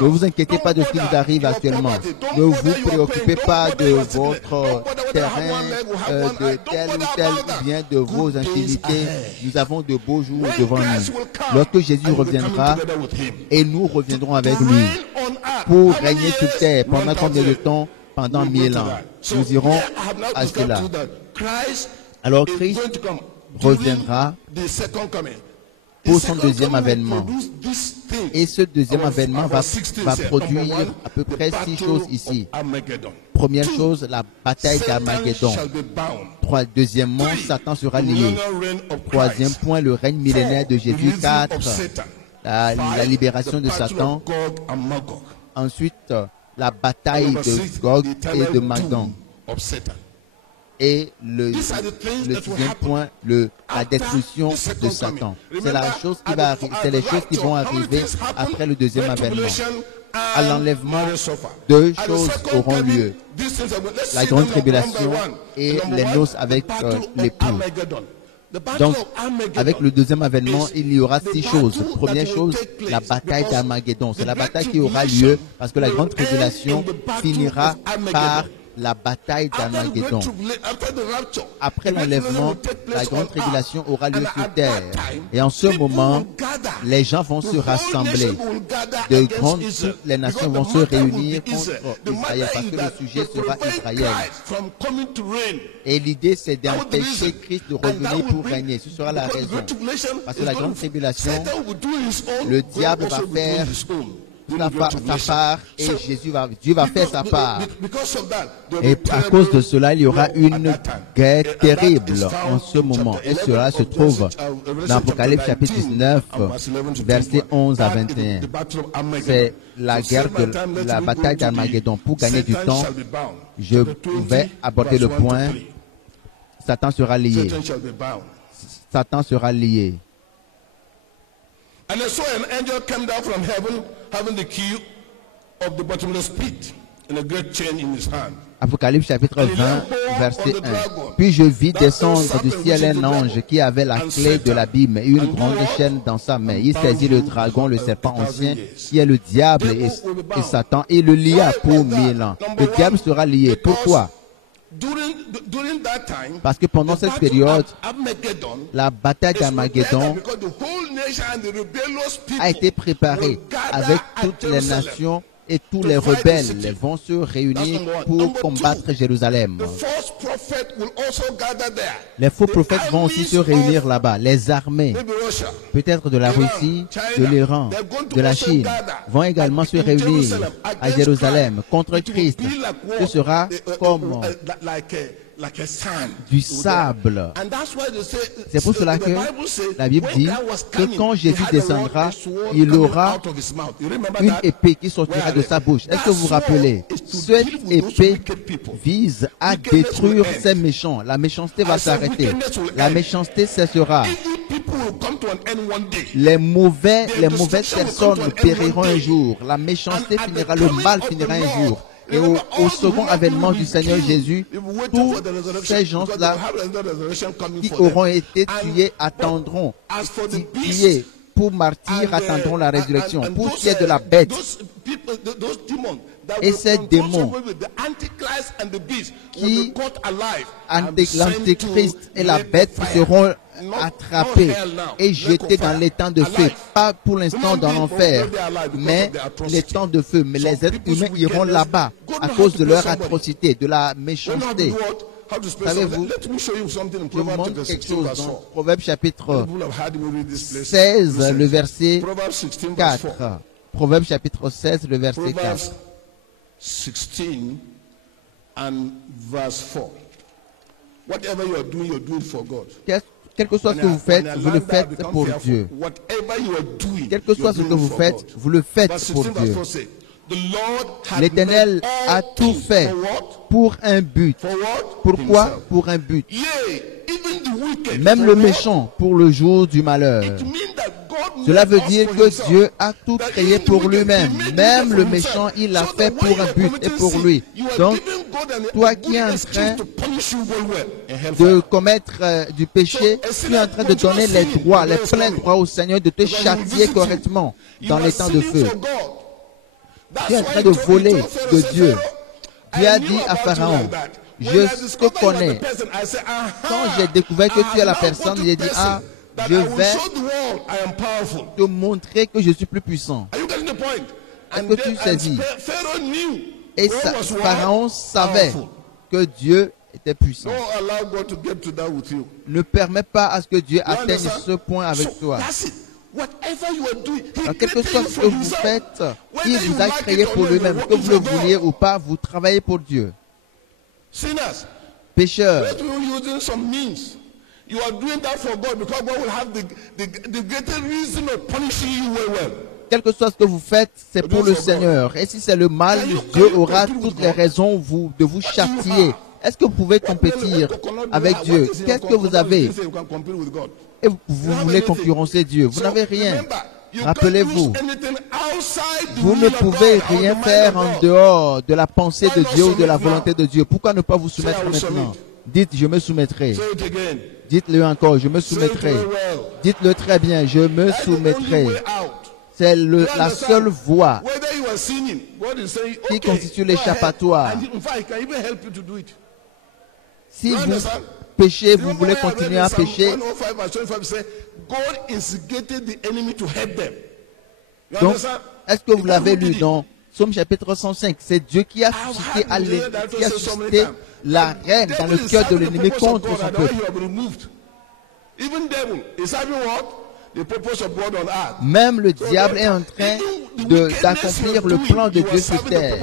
Ne vous inquiétez pas de ce qui vous arrive actuellement. Ne vous préoccupez pas de votre terrain, de tel ou tel, ou bien de vos infinités. Nous avons de beaux jours devant nous. Lorsque Jésus reviendra, et nous reviendrons avec lui pour régner sur terre pendant combien de temps? Pendant 1000 ans. Nous irons à cela. Alors Christ reviendra pour son deuxième avènement. Et ce deuxième avènement va produire à peu près 6 choses ici. Première chose, la bataille d'Armageddon. Deuxièmement, Satan sera lié. Troisième point, le règne millénaire de Jésus. 4, la libération de Satan. Ensuite, la bataille de Gog et de Magog. Et le sixième point, la destruction de Satan. C'est la chose qui va arriver, c'est les choses qui vont arriver après le deuxième avènement. à l'enlèvement, deux choses auront lieu. La grande tribulation et les noces avec l'époux. Donc, avec le deuxième avènement, il y aura 6 choses. Première chose, la bataille d'Armageddon. C'est la bataille qui aura lieu parce que la grande tribulation finira par la bataille d'Armageddon. Après l'enlèvement, la grande tribulation aura lieu sur terre. Et en ce moment, les gens vont se rassembler. Toutes les nations vont se réunir contre Israël parce que le sujet sera Israël. Et l'idée, c'est d'empêcher Christ de revenir pour régner. Ce sera la raison. Parce que la grande tribulation, le diable va faire sa part et Dieu va faire sa part. Et à cause de cela, il y aura une guerre terrible en ce moment. Et cela se trouve dans Apocalypse chapitre 19, versets 11 à 21. C'est la guerre de la bataille d'Armageddon. Pour gagner du temps, je vais aborder le point. Satan sera lié. Satan sera lié. And I saw an angel come down from heaven, having the key of the bottomless pit and a great chain in his hand. Apocalypse chapitre 20, verset 1. Puis je vis descendre du ciel un ange qui avait la clé de l'abîme et une grande chaîne dans sa main. Il saisit le dragon, le serpent ancien, qui est le diable et Satan, et le lia pour 1000 ans. Le diable sera lié. Pourquoi? Parce que pendant cette période, la bataille d'Armageddon a été préparée avec toutes les nations et tous les rebelles vont se réunir pour combattre Jérusalem. Les faux prophètes vont aussi se réunir là-bas. Les armées, peut-être de la Russie, de l'Iran, de la Chine, vont également se réunir à Jérusalem contre Christ. Ce sera comme du sable. C'est pour cela que la Bible dit que quand Jésus descendra, il aura une épée qui sortira de sa bouche. Est-ce que vous vous rappelez? Cette épée vise à détruire ces méchants. La méchanceté va s'arrêter. La méchanceté cessera. Les mauvaises personnes périront un jour. La méchanceté finira, le mal finira un jour. Et au second avènement du Seigneur Jésus, tous ces gens-là qui auront été tués attendront, tués pour martyrs attendront la résurrection. Pour ce qui est de la bête et ces démons qui, l'antéchrist et la bête seront attrapés et jetés dans les temps de feu. Pas pour l'instant dans l'enfer, mais les temps de feu. Mais les êtres humains iront là-bas à cause de leur atrocité, de la méchanceté. Savez-vous, je vous montre quelque chose dans Proverbe chapitre 16, le verset 4. Proverbe chapitre 16, le verset 4. 16 and verse 4. Whatever you are doing, you're doing for God. Quel que soit ce que vous faites, vous le faites pour Dieu. Quel que soit ce que vous faites, vous le faites pour Dieu. L'Éternel a tout fait pour un but. Pourquoi? Pour un but. Même le méchant pour le jour du malheur. Cela veut dire que Dieu a tout créé pour lui-même. Même le méchant, il l'a fait pour un but et pour lui. Donc, toi qui es en train de commettre du péché, tu es en train de donner les droits, les pleins droits au Seigneur de te châtier correctement dans les temps de feu. Tu es en train de voler de Dieu. Dieu a dit à Pharaon, je te connais. Quand j'ai découvert que tu es la personne, j'ai dit, je vais te montrer que je suis plus puissant. Est-ce que tu saisis? Et Pharaon savait que Dieu était puissant. Ne permets pas à ce que Dieu atteigne ce point avec toi. Alors, quel que soit ce que vous faites, il vous a créé pour lui-même. Que vous le vouliez ou pas, vous travaillez pour Dieu. Pécheurs, you are doing that for God because God will have the greater reason of punishing you well. Quel que soit ce que vous faites, c'est pour le Seigneur. Et si c'est le mal, Dieu aura toutes les raisons de vous châtier. Est-ce que vous pouvez compétir avec Dieu? Qu'est-ce que vous avez? Et vous voulez concurrencer Dieu. Vous n'avez rien. Rappelez-vous, vous ne pouvez rien faire en dehors de la pensée de Dieu ou de la volonté de Dieu. Pourquoi ne pas vous soumettre maintenant? Dites, je me soumettrai. Dites-le encore, je me soumettrai. Dites-le très bien, je me soumettrai. C'est la seule voie qui constitue l'échappatoire. Si vous péchez, vous voulez continuer à pécher. Donc, est-ce que vous l'avez lu dans Psaume chapitre 105? C'est Dieu qui a suscité la haine dans le cœur de l'ennemi contre son peuple. Même le diable est en train d'accomplir le plan de Dieu sur terre.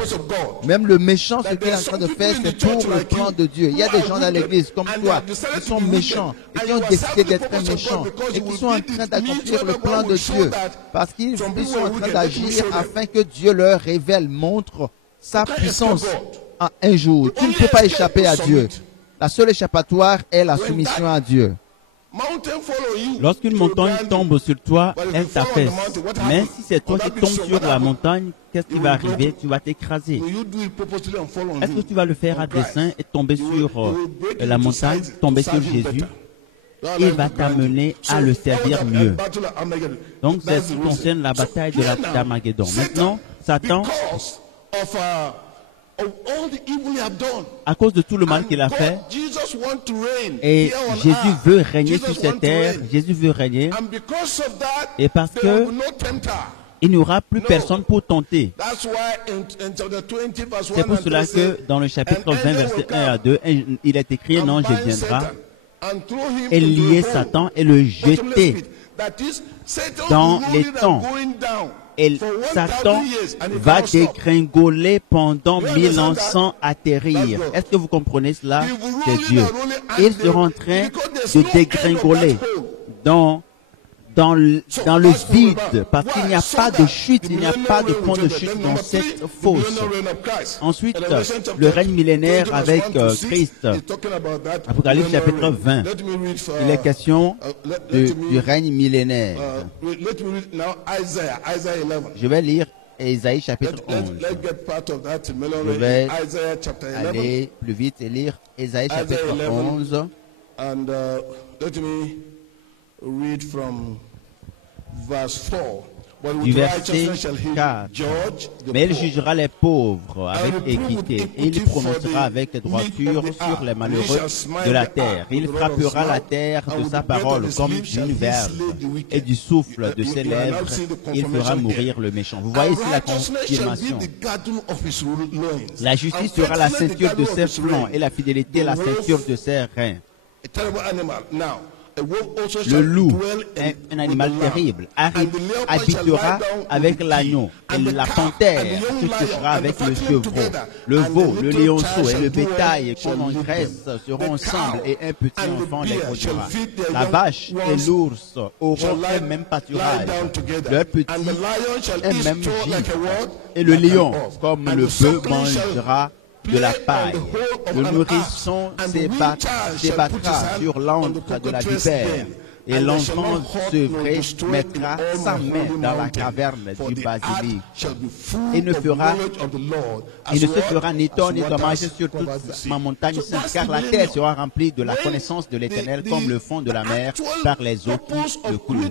Même le méchant, ce qu'il est en train de faire, c'est pour le plan de Dieu. Il y a des gens dans l'église comme toi qui sont méchants et qui ont décidé d'être méchants et qui sont en train d'accomplir le plan de Dieu parce qu'ils sont en train d'agir afin que Dieu leur révèle, montre sa puissance en un jour. Tu ne peux pas échapper à Dieu. La seule échappatoire est la soumission à Dieu. Lorsqu'une montagne tombe sur toi, elle t'affaisse. Mais si c'est toi qui tombes sur la montagne, qu'est-ce qui va arriver? Tu vas t'écraser. Est-ce que tu vas le faire à dessein et tomber sur la montagne, tomber sur Jésus? Il va t'amener à le servir mieux. Donc, c'est ce qui concerne la bataille de l'Armageddon. Maintenant, Satan, à cause de tout le mal qu'il a fait, et Jésus veut régner sur cette terre, Jésus veut régner, et parce que il n'y aura plus personne pour tenter. C'est pour cela que dans le chapitre 20, verset 1 à 2, il est écrit, non, je viendrai et lier Satan et le jeter dans les temps. Et Satan va dégringoler pendant 1000 ans sans atterrir. Est-ce que vous comprenez cela? C'est Dieu. Ils seront en train de dégringoler dans le vide, parce qu'il n'y a pas de chute, il n'y a pas de point de chute dans cette fosse. Ensuite, le règne millénaire avec Christ. Apocalypse chapitre 20. Il est question du règne millénaire. Je vais lire Ésaïe chapitre 11. Je vais aller plus vite et lire Ésaïe chapitre 11. And let me read from verse 4. Du verset 4. Mais il jugera les pauvres avec équité et il prononcera avec droiture sur les malheureux de la terre. Il frappera la terre de sa parole comme d'une verge et du souffle de ses lèvres, il fera mourir le méchant. Vous voyez ici la confirmation. La justice sera la ceinture de ses flancs et la fidélité la ceinture de ses reins. Le loup est un animal terrible, habitera avec l'agneau, et la panthère se couchera avec le chevreau. Le veau, le lionceau et le bétail qu'on engraisse seront ensemble et un petit enfant les conduira. La vache et l'ours auront un même pâturage, leur petit un même gîte, et le lion, comme le bœuf, mangera de la paille. Le nourrisson s'ébattra sur l'antre de la vipère, et l'enfant sevré mettra sa main dans la caverne du basilic. Il ne se fera ni tort ni dommage sur toute ma montagne sainte, car la terre sera remplie de la connaissance de l'Éternel comme le fond de la mer par les eaux qui le couvrent.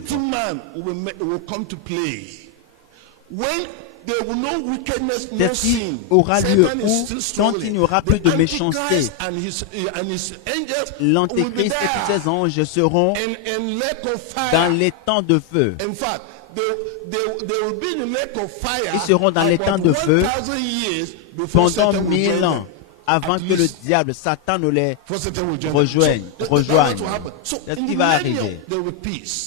Ceci aura lieu où, quand il n'y aura plus de méchanceté, l'Antéchrist et tous ses anges seront dans les temps de feu. Ils seront dans les temps de feu pendant 1000 ans, avant que le diable, Satan, ne les rejoigne. C'est ce qui va arriver.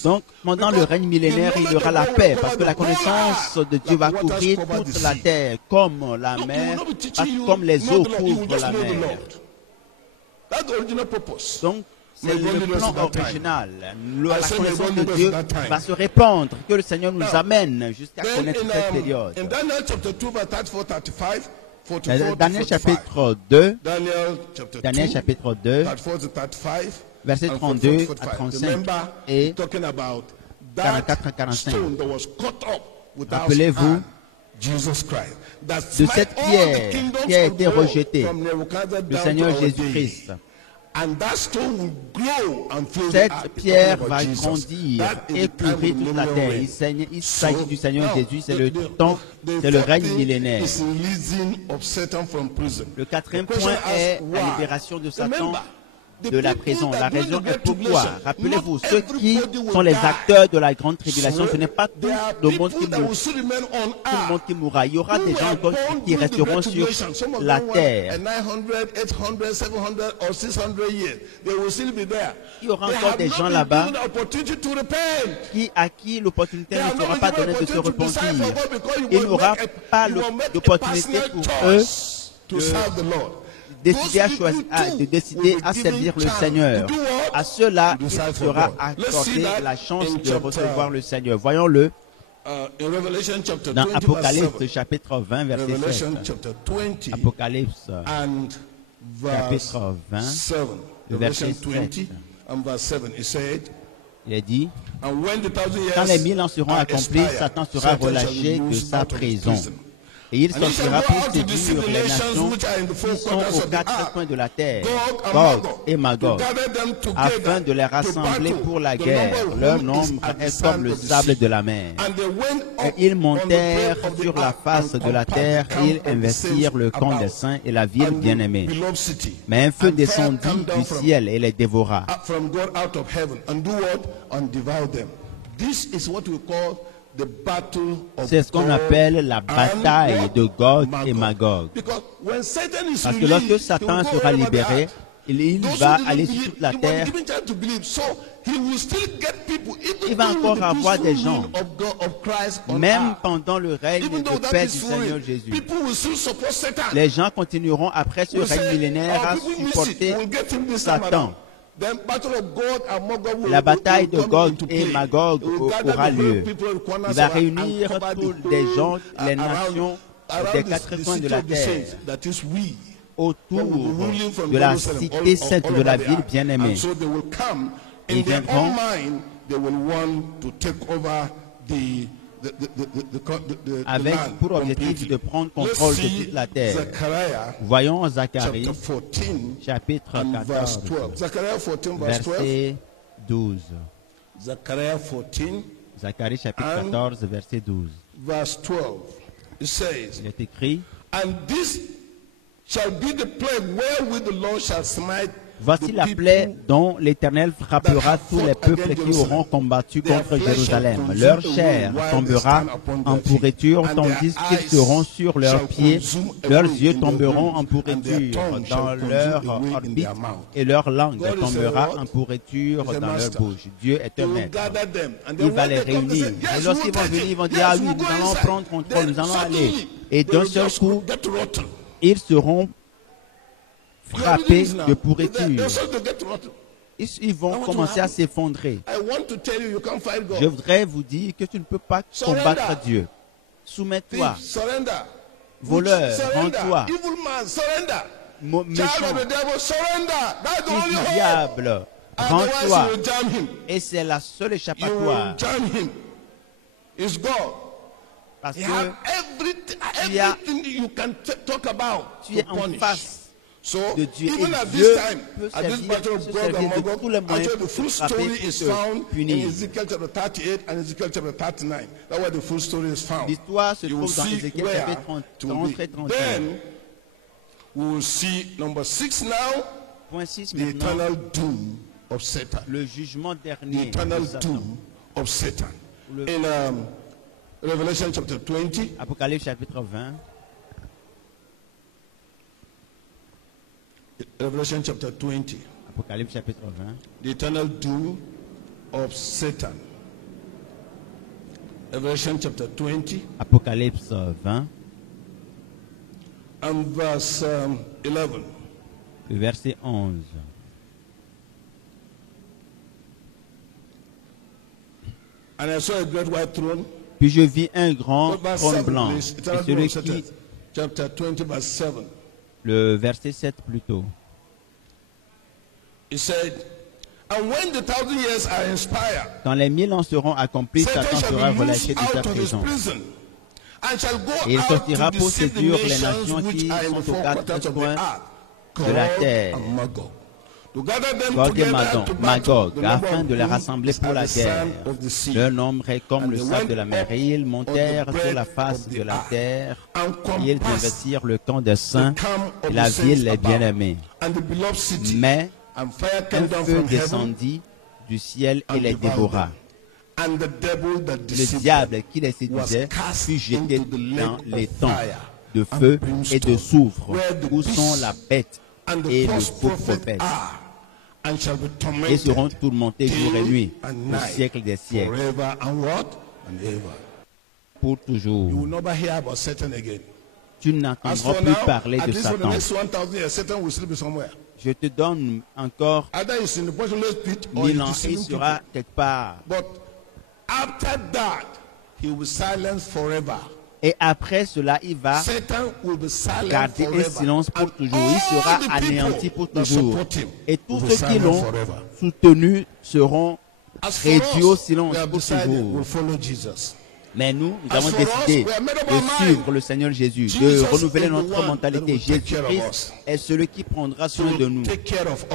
Donc, pendant le règne millénaire, il y aura la paix, parce que la connaissance de Dieu va couvrir toute la terre, comme la mer, comme les eaux couvrent la mer. Donc, c'est le plan original. La connaissance de Dieu va se répandre, que le Seigneur nous amène jusqu'à connaître cette période. Daniel chapitre 2, verset 32 à 35, et 44 à 45. stone that was cut up without Rappelez-vous hand, Jesus Christ, that de smite cette all the pierre kingdoms qui a of été the world rejetée, from Nebuchadnezzar le down Seigneur to our day. Jésus-Christ. And that stone will grow and fill the Cette earth. pierre Talking va about Jesus. grandir That is et the time couvrir of toute la millennial terre. reign. Il s'agit du Seigneur now, Jésus, c'est le the temps, c'est le fourth règne thing millénaire. is releasing of Satan from prison. Le quatrième The question point est asks la why. libération de Satan Remember, the de la people prison. that La during raison the est Great pourquoi. Tribulation, Rappelez-vous, not ceux qui everybody will sont les die. acteurs de la grande tribulation, ce n'est pas tout There are le monde people qui that mourra. will still remain on Tout le monde earth. qui mourra. Il y aura Who des gens were encore born qui during the resteront Great sur Tribulation. Some of la them were terre. 900, 800, 700 or 600 years. They will still be there. Il y aura They encore have des not gens been là-bas given the opportunity to repent. à qui l'opportunité They ne have not sera been pas given donnée de se opportunity to decide repentir. for God because you Il will n'aura make pas you will make a d'opportunité personal pour eux choice to serve the Lord. décider Those people too de décider will be à given servir le chance Seigneur. to do what? À ceux-là, To il decide for sera God. Let's see accordé that la chance in de chapter- recevoir le Seigneur. Voyons-le In Revelation chapter dans 20 verse Apocalypse 7. chapitre 20 verset Revelation 7. chapter 20 Apocalypse and verse chapitre 20, 7. le Revelation verset 20 7. and verse 7. It said, Il est dit, and when the 1000 years quand les 1000 ans seront are accomplis, expired, Satan sera Satan shall relâché be de loosed sa out of his prison. prison. Et il And he shall sortira go pour out to deceive séduire the les nations nations which are in the four qui sont corners aux of the quatre earth, coins de la terre, Gog and Gog Magog, et Magog, to gather them together afin de les to rassembler battle. pour la The guerre. number of Leur whom is nombre as the est comme sand le of the sable sea. de la mer. And they went Et up ils on the montèrent breadth of the sur la earth face and de la compassed terre the et ils camp of the investirent saints le camp about, des saints et la ville and the bien-aimée. beloved city. Mais un feu And fire descendit came down du from ciel et les dévora. from God out of heaven and do what? And devour them. This is what we call the battle of C'est ce qu'on Gog appelle la and bataille de Gog et Magog. Because when Satan is Parce que released, lorsque he Satan will go sera all over the libéré, earth. il Those va who didn't aller sur believe, toute la he was terre. given time to believe. So he will still get people, even Il va during encore the avoir peaceful des gens, reign of God, of Christ on même earth. pendant le règne Even though de that paix is du full Seigneur reign, Jésus. people will still support Satan. Les gens continueront après ce Will règne say, millénaire à "Oh, people miss it. supporter We'll get him this time Satan. around." Then battle of Gog and Magog will- La bataille will de come Gog into et play. Magog He will gather aura the lieu. whole people in the corners Il va of the earth and réunir cover the tous les whole, gens, les around- nations around des the- quatre the coins city de la of the terre, saints, that is we. autour de la cité sainte de la ville bien-aimée. Et ils viendront avec pour objectif de prendre contrôle de toute la terre. Voyons Zacharie chapitre 14, verset 12. Zacharie chapitre 14, verset 12. Il est écrit, And this shall be the plague wherewith the Lord shall smite voici la plaie dont l'Éternel frappera tous les peuples qui auront combattu contre Jérusalem. Leur chair tombera en pourriture, tandis qu'ils seront sur leurs pieds. Leurs yeux tomberont en pourriture dans leur orbite, et leur langue tombera en pourriture dans leur bouche. Dieu est un maître. Il va les réunir. Et lorsqu'ils vont venir, ils vont dire, ah oui, nous allons prendre contrôle, nous allons aller. Et d'un seul coup, ils seront frappés de pourriture. Ils vont commencer à s'effondrer. Je voudrais vous dire que tu ne peux pas combattre Dieu. Soumets-toi. Voleur, rends-toi. Méchant, fils du diable, rends-toi. Et c'est la seule échappatoire. Parce que tu es en face de Dieu, et Dieu peut se servir de tous les moyens pour te frapper, pour te punir. L'histoire se trouve dans Ézéchiel chapitre 30 et 31. Point 6 maintenant, le jugement dernier de Satan. Revelation chapter 20. Apocalypse chapitre 20. Revelation chapter 20. Apocalypse chapitre 20. The eternal doom of Satan. Revelation chapter 20. Apocalypse 20. And verse 11. Le verset 11. And I saw a great white throne. Puis je vis un grand trône blanc. Et celui qui... Chapter 20 verse 7. Le verset 7 plutôt. It said, Quand les 1000 ans seront accomplis, Satan sera relâché de sa prison. Et il sortira pour séduire les nations qui sont aux quatre coins de la terre, Gog et Magog, afin de les rassembler pour la guerre. Leur nombre est comme le sable de la mer. Et ils montèrent sur la face de la terre. Et ils investirent le camp des saints et la ville des bien-aimés. Mais un feu descendit du ciel et les dévora. Le diable qui les séduisait fut jeté dans les temps de feu et de soufre, où sont la bête et le faux prophète, et seront tourmentés jour et nuit au siècle des siècles, pour toujours. Tu n'entendras plus parler de Satan. Je te donne encore 1000 ans, il sera quelque part. Et après cela, il va garder un silence pour toujours. Il sera anéanti pour toujours. Et tous ceux qui l'ont soutenu seront réduits au silence pour toujours. Mais nous avons décidé de suivre le Seigneur Jésus, de renouveler notre mentalité. Jésus-Christ est celui qui prendra soin de nous.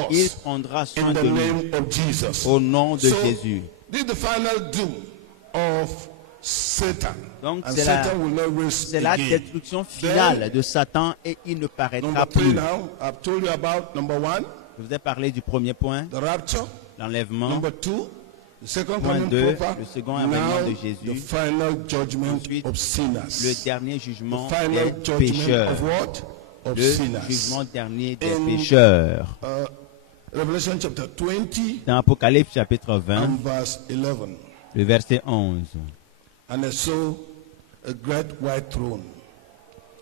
Il prendra soin de nous au nom de Jésus. Donc c'est la destruction finale de Satan et il ne paraîtra plus. Je vous ai parlé du premier point, l'enlèvement. Point 2, le second avènement de Jésus. Ensuite, le dernier jugement des pécheurs. Le jugement dernier des pécheurs. Dans Apocalypse chapitre 20, le verset 11.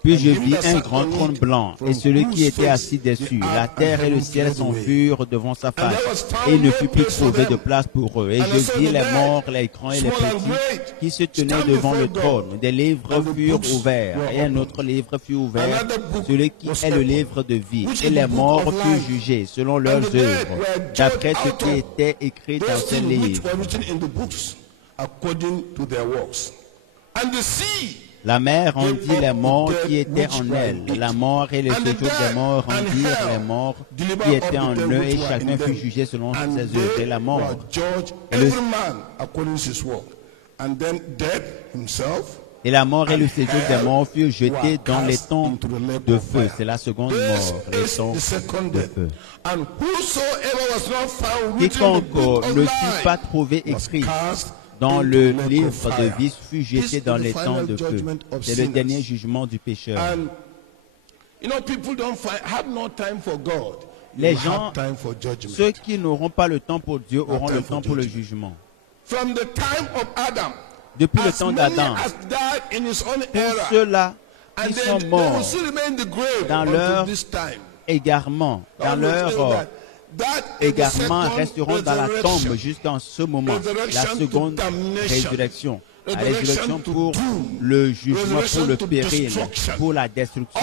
Puis je vis un grand trône blanc, et celui qui était assis dessus. La terre et le ciel s'enfuirent devant sa face, et il ne fut plus trouvé de place pour eux. Et je vis les morts, les grands et les petits, qui se tenaient devant le trône. Des livres furent ouverts, et un autre livre fut ouvert, celui qui est le livre de vie. Et les morts furent jugés selon leurs œuvres, d'après ce qui était écrit dans ces livres. La mer rendit les morts qui étaient en elle. La mort et le séjour des morts rendirent les morts qui étaient en eux, et chacun fut jugé selon ses œuvres. Et la mort, et la mort et le séjour des morts furent jetés dans les temps de feu. C'est la seconde mort, les temps de feu. Quiconque ne fut pas trouvé écrit dans le livre de vie fut jeté dans les temps de feu. C'est le dernier jugement du pécheur. Les gens, ceux qui n'auront pas le temps pour Dieu, auront le temps pour le jugement. Depuis le temps d'Adam, pour ceux-là qui sont morts dans leur égarement, dans leur égarement, resteront dans la tombe jusqu'en ce moment. La seconde résurrection. La résurrection pour le jugement, pour le péril, pour la destruction.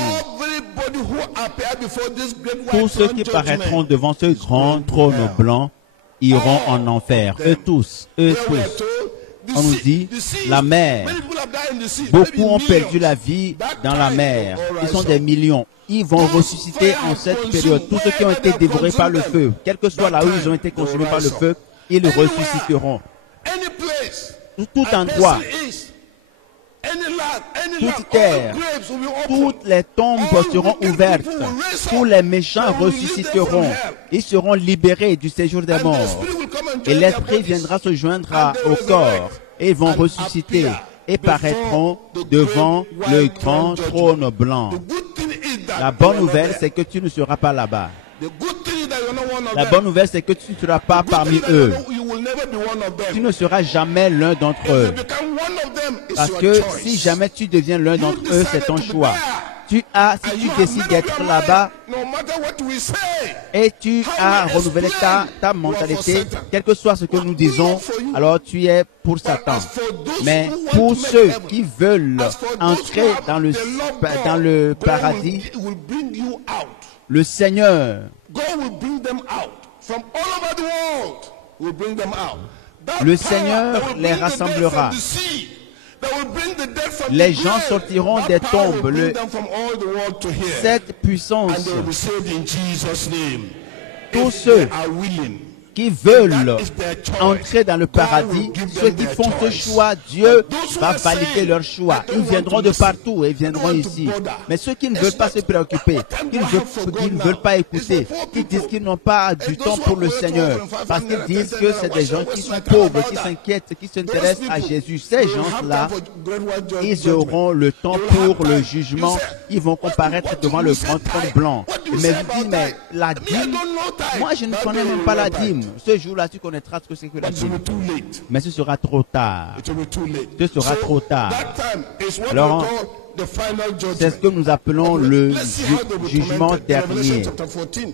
Tous ceux qui paraîtront devant ce grand trône blanc iront en enfer. Eux tous. On nous dit, la mer. Beaucoup ont perdu la vie dans la mer. Ils sont des millions. Ils vont ressusciter en cette période. Tous ceux qui ont été dévorés par le feu, quel que soit là où ils ont été consumés par le feu, ils ressusciteront. Tout endroit, toute terre, toutes les tombes seront ouvertes. Tous les méchants ressusciteront. Ils seront libérés du séjour des morts. Et l'esprit viendra se joindre au corps. Et ils vont ressusciter et paraîtront devant le grand trône blanc. La bonne nouvelle, c'est que tu ne seras pas là-bas. La bonne nouvelle, c'est que tu ne seras pas parmi eux. Tu ne seras jamais l'un d'entre eux. Parce que si jamais tu deviens l'un d'entre eux, c'est ton choix. Si tu décides d'être là-bas et tu as renouvelé ta mentalité, quel que soit ce que nous disons, alors tu es pour Satan. Mais pour ceux qui veulent entrer dans le paradis, le Seigneur Le Seigneur les rassemblera. Les gens sortiront des tombes. Cette puissance, tous ceux qui veulent entrer dans le paradis, ceux qui font ce choix, Dieu va valider leur choix. Ils viendront de partout et viendront ici. Mais ceux qui ne veulent pas se préoccuper, qui ne veulent pas écouter, qui disent qu'ils n'ont pas du temps pour le Seigneur, parce qu'ils disent que c'est des gens qui sont pauvres, qui s'inquiètent, qui s'intéressent à Jésus. Ces gens-là, ils auront le temps pour le jugement. Ils vont comparaître devant le grand trône blanc. Mais vous dites, mais la dîme, moi je ne connais même pas la dîme. Ce jour-là, tu connaîtras ce que c'est que la dîme. Mais ce sera trop tard. Ce sera trop tard. Alors, c'est ce que nous appelons le jugement dernier.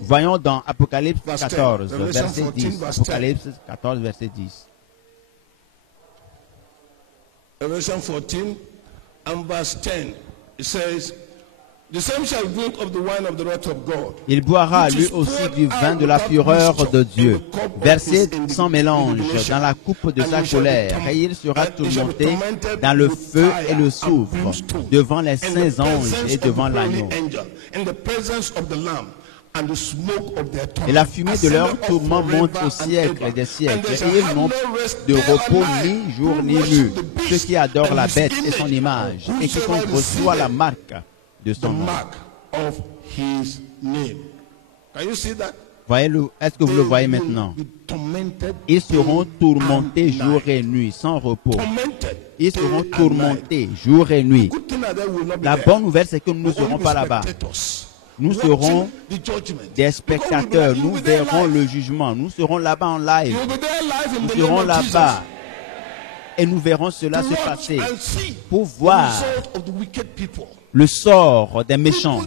Voyons dans Apocalypse 14, verset 10. Apocalypse 14, verset 10. Revelation 14 and verse 10, it says, "The same shall drink of the wine of the wrath of God." Il boira lui aussi du vin de la fureur de Dieu, versé sans mélange dans la coupe de sa colère, et il sera tourmenté dans le feu et le soufre, devant les saints anges et devant l'agneau. Et la fumée de leur tourment monte au siècle des siècles, et ils n'ont de repos ni jour ni nuit, ceux qui adorent la bête et son image, et quiconque reçoit la marque de son nom. Voyez-le, est-ce que vous le voyez maintenant? Ils seront tourmentés jour et nuit, sans repos. Ils seront tourmentés jour et nuit. La bonne nouvelle, c'est que nous ne serons pas là-bas. Nous serons des spectateurs, nous verrons le jugement, nous serons là-bas en live, nous serons là-bas et nous verrons cela se passer pour voir le sort des méchants.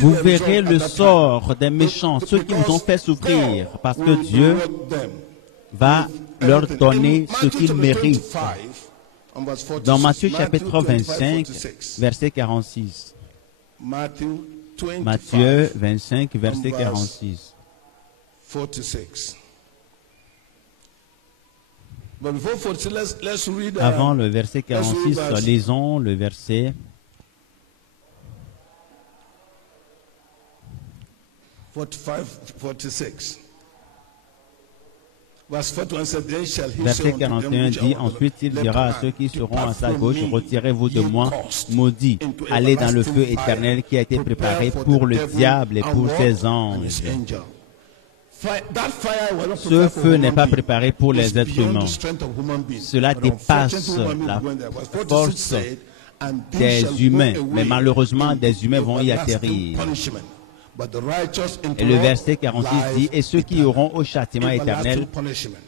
Vous verrez le sort des méchants, ceux qui nous ont fait souffrir, parce que Dieu va leur donner ce qu'ils méritent. Dans Matthieu chapitre 25, verset 46. Matthieu 25, verset 46. Avant le verset 46, lisons le verset 46. Verset 41 dit, ensuite il dira à ceux qui seront à sa gauche, retirez-vous de moi, maudits, allez dans le feu éternel qui a été préparé pour le diable et pour ses anges. Ce feu n'est pas préparé pour les êtres humains. Cela dépasse la force des humains, mais malheureusement des humains vont y atterrir. Et le verset 46 dit, et ceux qui auront au châtiment éternel,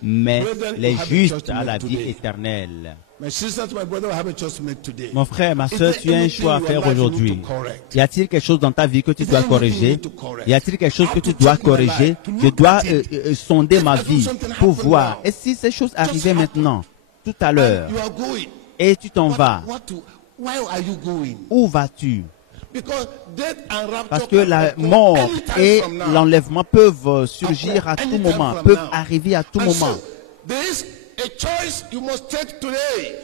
mais les justes à la vie éternelle. Mon frère, ma soeur, tu as un choix à faire aujourd'hui. Y a-t-il quelque chose dans ta vie que tu dois corriger? Y a-t-il quelque chose que tu dois corriger? Je dois sonder ma vie pour voir. Et si ces choses arrivaient maintenant, tout à l'heure, et tu t'en vas, où vas-tu? Parce que la mort et l'enlèvement peuvent surgir à tout moment, peuvent arriver à tout moment.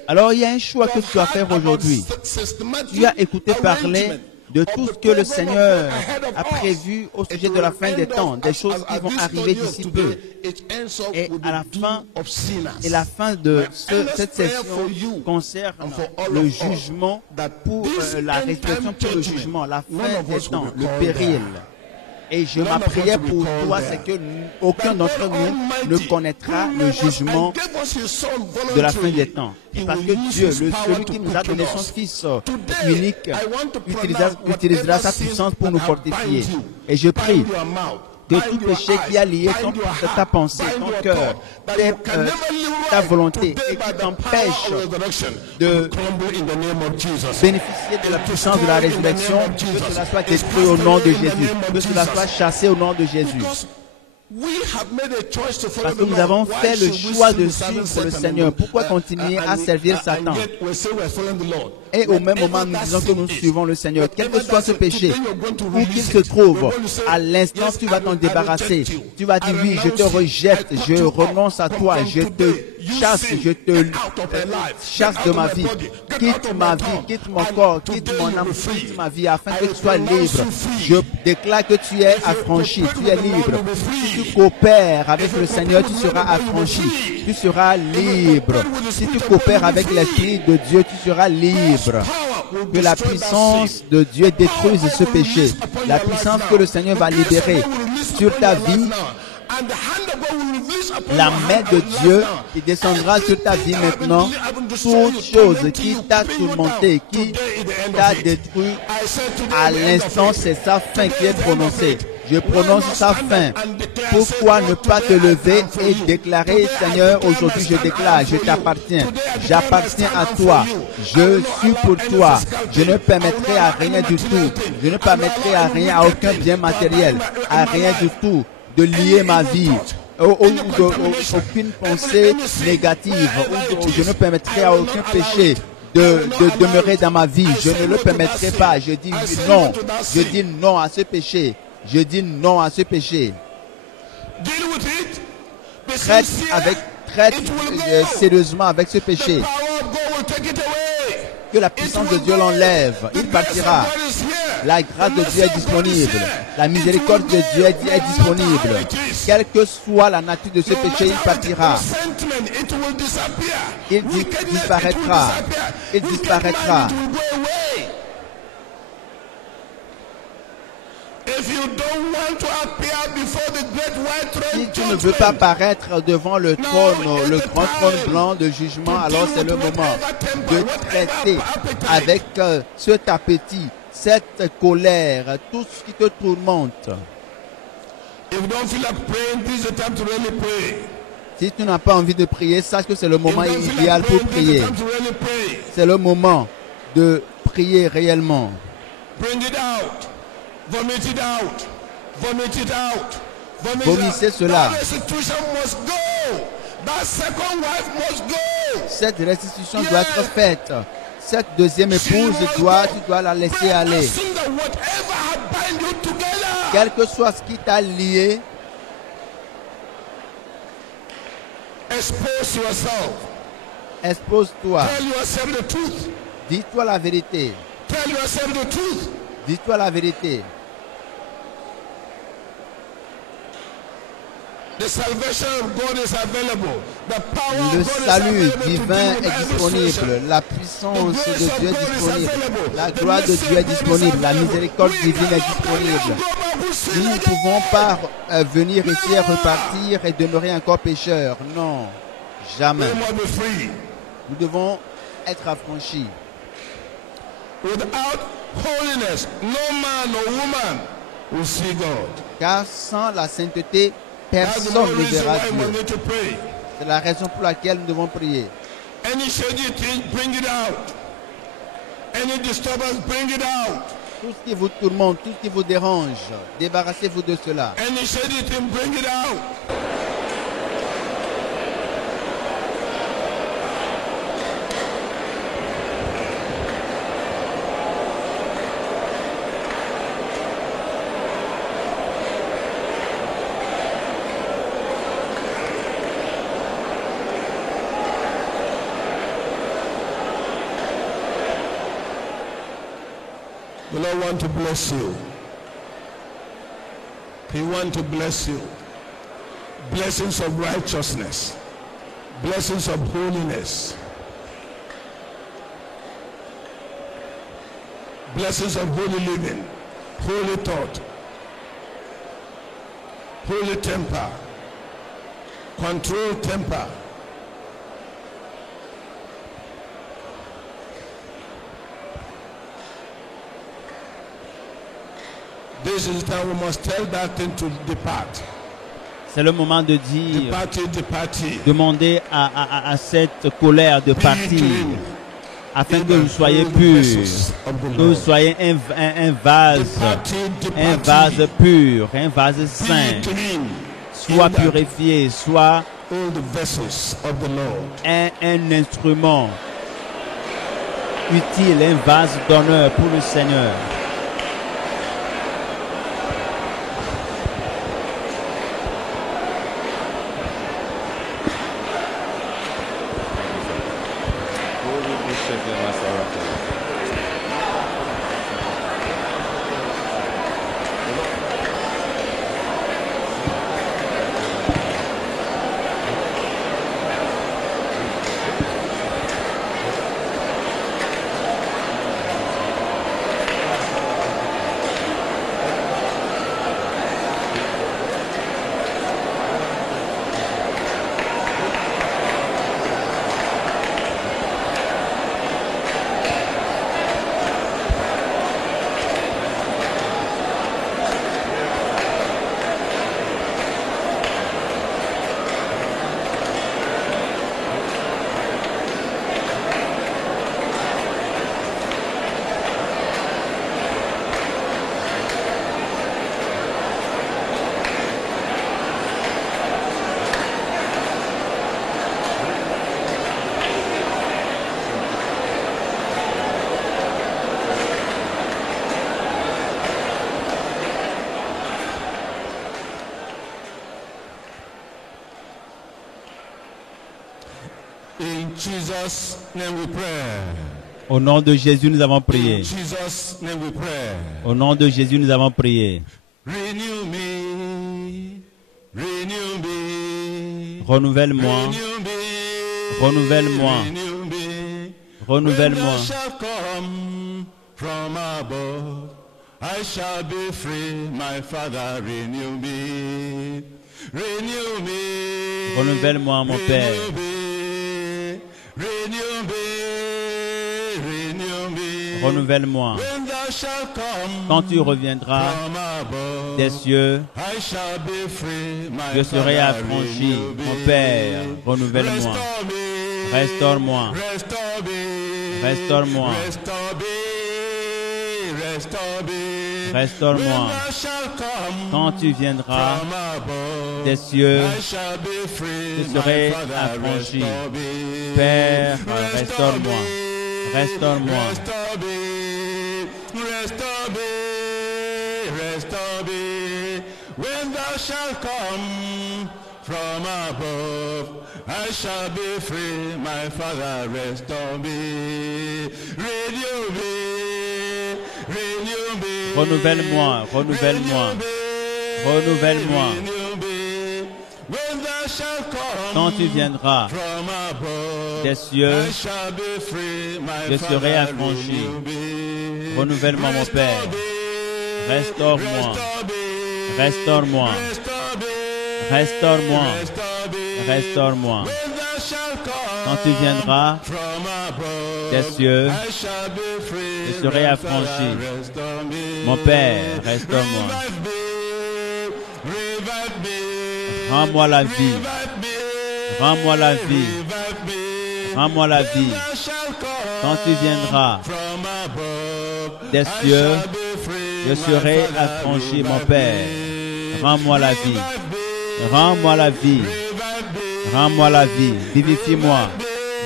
Alors il y a un choix que tu dois faire aujourd'hui. Tu as écouté parler de tout ce que le Seigneur a prévu au sujet de la fin des temps, des choses qui vont arriver d'ici peu. Et à la fin de cette session concerne le jugement pour la résurrection pour le jugement, la fin des temps, le péril. Et ma prière pour toi, c'est que aucun d'entre nous ne connaîtra le jugement de la fin des temps. Parce que Dieu, celui qui nous a donné son Fils unique, utilisera sa puissance pour nous fortifier. Et je prie que tout péché qui a lié ta pensée, ton cœur, ta volonté, et qui t'empêche de bénéficier de la puissance de la résurrection, que cela soit détruit au nom de Jésus, que cela soit chassé au nom de Jésus. Parce que nous avons fait le choix de suivre le Seigneur. Pourquoi continuer à servir Satan? Et au même moment, nous disons que nous suivons le Seigneur. Quel que soit ce péché, où qu'il se trouve, à l'instant, tu vas t'en débarrasser. Tu vas dire, oui, je te rejette, je renonce à toi, je te chasse, je te chasse de ma vie. Quitte ma vie, quitte mon corps, quitte mon âme, quitte ma vie, afin que tu sois libre. Je déclare que tu es affranchi, tu es libre. Si tu coopères avec le Seigneur, tu seras affranchi, tu seras libre. Si tu coopères avec l'Esprit de Dieu, tu seras libre. Que la puissance de Dieu détruise ce péché. La puissance que le Seigneur va libérer sur ta vie. La main de Dieu qui descendra sur ta vie maintenant. Toute chose qui t'a tourmenté, qui t'a détruit, à l'instant, c'est sa fin qui est prononcée. Je prononce sa fin. Pourquoi ne pas te lever et déclarer, Seigneur, aujourd'hui je déclare, je t'appartiens. J'appartiens à toi. Je suis pour toi. Je ne permettrai à rien du tout. Je ne permettrai à rien, à aucun bien matériel, à rien du tout, de lier ma vie. Aucune pensée négative. Je ne permettrai à aucun péché de demeurer dans ma vie. Je ne le permettrai pas. Je dis non. Je dis non à ce péché. Je dis non à ce péché. Traite sérieusement avec ce péché. Que la puissance de Dieu l'enlève. Il partira. La grâce de Dieu est disponible. La miséricorde de Dieu est disponible. Quelle que soit la nature de ce péché, il partira. Il disparaîtra. Il disparaîtra. Si tu ne veux pas paraître devant le trône, le grand trône blanc de jugement, alors c'est le moment de traiter avec cet appétit, cette colère, tout ce qui te tourmente. Si tu n'as pas envie de prier, sache que c'est le moment idéal pour prier. C'est le moment de prier réellement. Vomissez cela. Cette restitution doit être faite. Cette deuxième épouse, tu dois la laisser aller. Quel que soit ce qui t'a lié, expose-toi. Dis-toi la vérité. Dis-toi la vérité. Le salut divin est disponible. La puissance de Dieu est disponible. La gloire de Dieu est disponible. La miséricorde divine est disponible. Nous ne pouvons pas venir ici et repartir et demeurer encore pécheurs. Non, jamais. Nous devons être affranchis. Car sans la sainteté, personne ne verra Dieu. C'est la raison pour laquelle nous devons prier. Tout ce qui vous tourmente, tout ce qui vous dérange, débarrassez-vous de cela. The Lord wants to bless you. He wants to bless you. Blessings of righteousness. Blessings of holiness. Blessings of holy living. Holy thought. Holy temper. Controlled temper. This is the time we must tell that thing to depart. C'est le moment de dire, Departez. demander à cette colère de partir, afin que vous soyez purs, que vous soyez un vase pur, un vase saint, soit purifié, soit un instrument utile, un vase d'honneur pour le Seigneur. In Jesus' name we pray. Au nom de Jésus, nous avons prié. In Jesus' name we pray. Au nom de Jésus, nous avons prié. Renew me, renew me, Renouvelle-moi, renew me, renouvelle-moi, renew me. renouvelle-moi. When thou shalt come from above, I shall be free, my Father, renew me, renew me, Renouvelle-moi, mon Père. renew me, renew me, renew me. Renouvelle-moi. When thou shalt come Quand tu reviendras from above, des cieux, I shall be free, my je serai Father, affranchi. renew me. Mon Père, renouvelle-moi. Restore me, Restaure-moi. restore me, Restaure-moi. restore me, restore me. Restaure-moi. When thou shalt come Quand tu viendras from above, des cieux, I shall be free, je serai my Father, affranchi. restore me. Père, Restore restaure-moi. me, Restaure-moi. restore me, restore me, restore me. When thou shalt come from above, I shall be free, my Father, restore me. Renew me, renew me. Renouvelle-moi, renouvelle-moi, Renew me, renouvelle-moi. renew me. When thou shalt come Quand tu viendras from above, des cieux, I shall be free, my je serai Father, affranchi. renew me. Renouvelle-moi, mon Restore Père. me, Restaure-moi. restore me, Restaure-moi. restore me, Restaure-moi. restore me. Restaure-moi. When thou shalt come Quand tu viendras from above, des cieux, I shall be free, je serai my affranchi. Father, restore me. Mon Père, restaure-moi. Revive me, revive me. Rends-moi la vie. Revive me, Rends-moi la vie. revive me. Rends-moi la When vie. thou shalt come Quand tu viendras from above, des I cieux, shall be free, je my serai Father, affranchi, mon revive Père. me. Rends-moi la vie. Revive me, Rends-moi la vie. revive me. Rends-moi la vie. Vivifie-moi.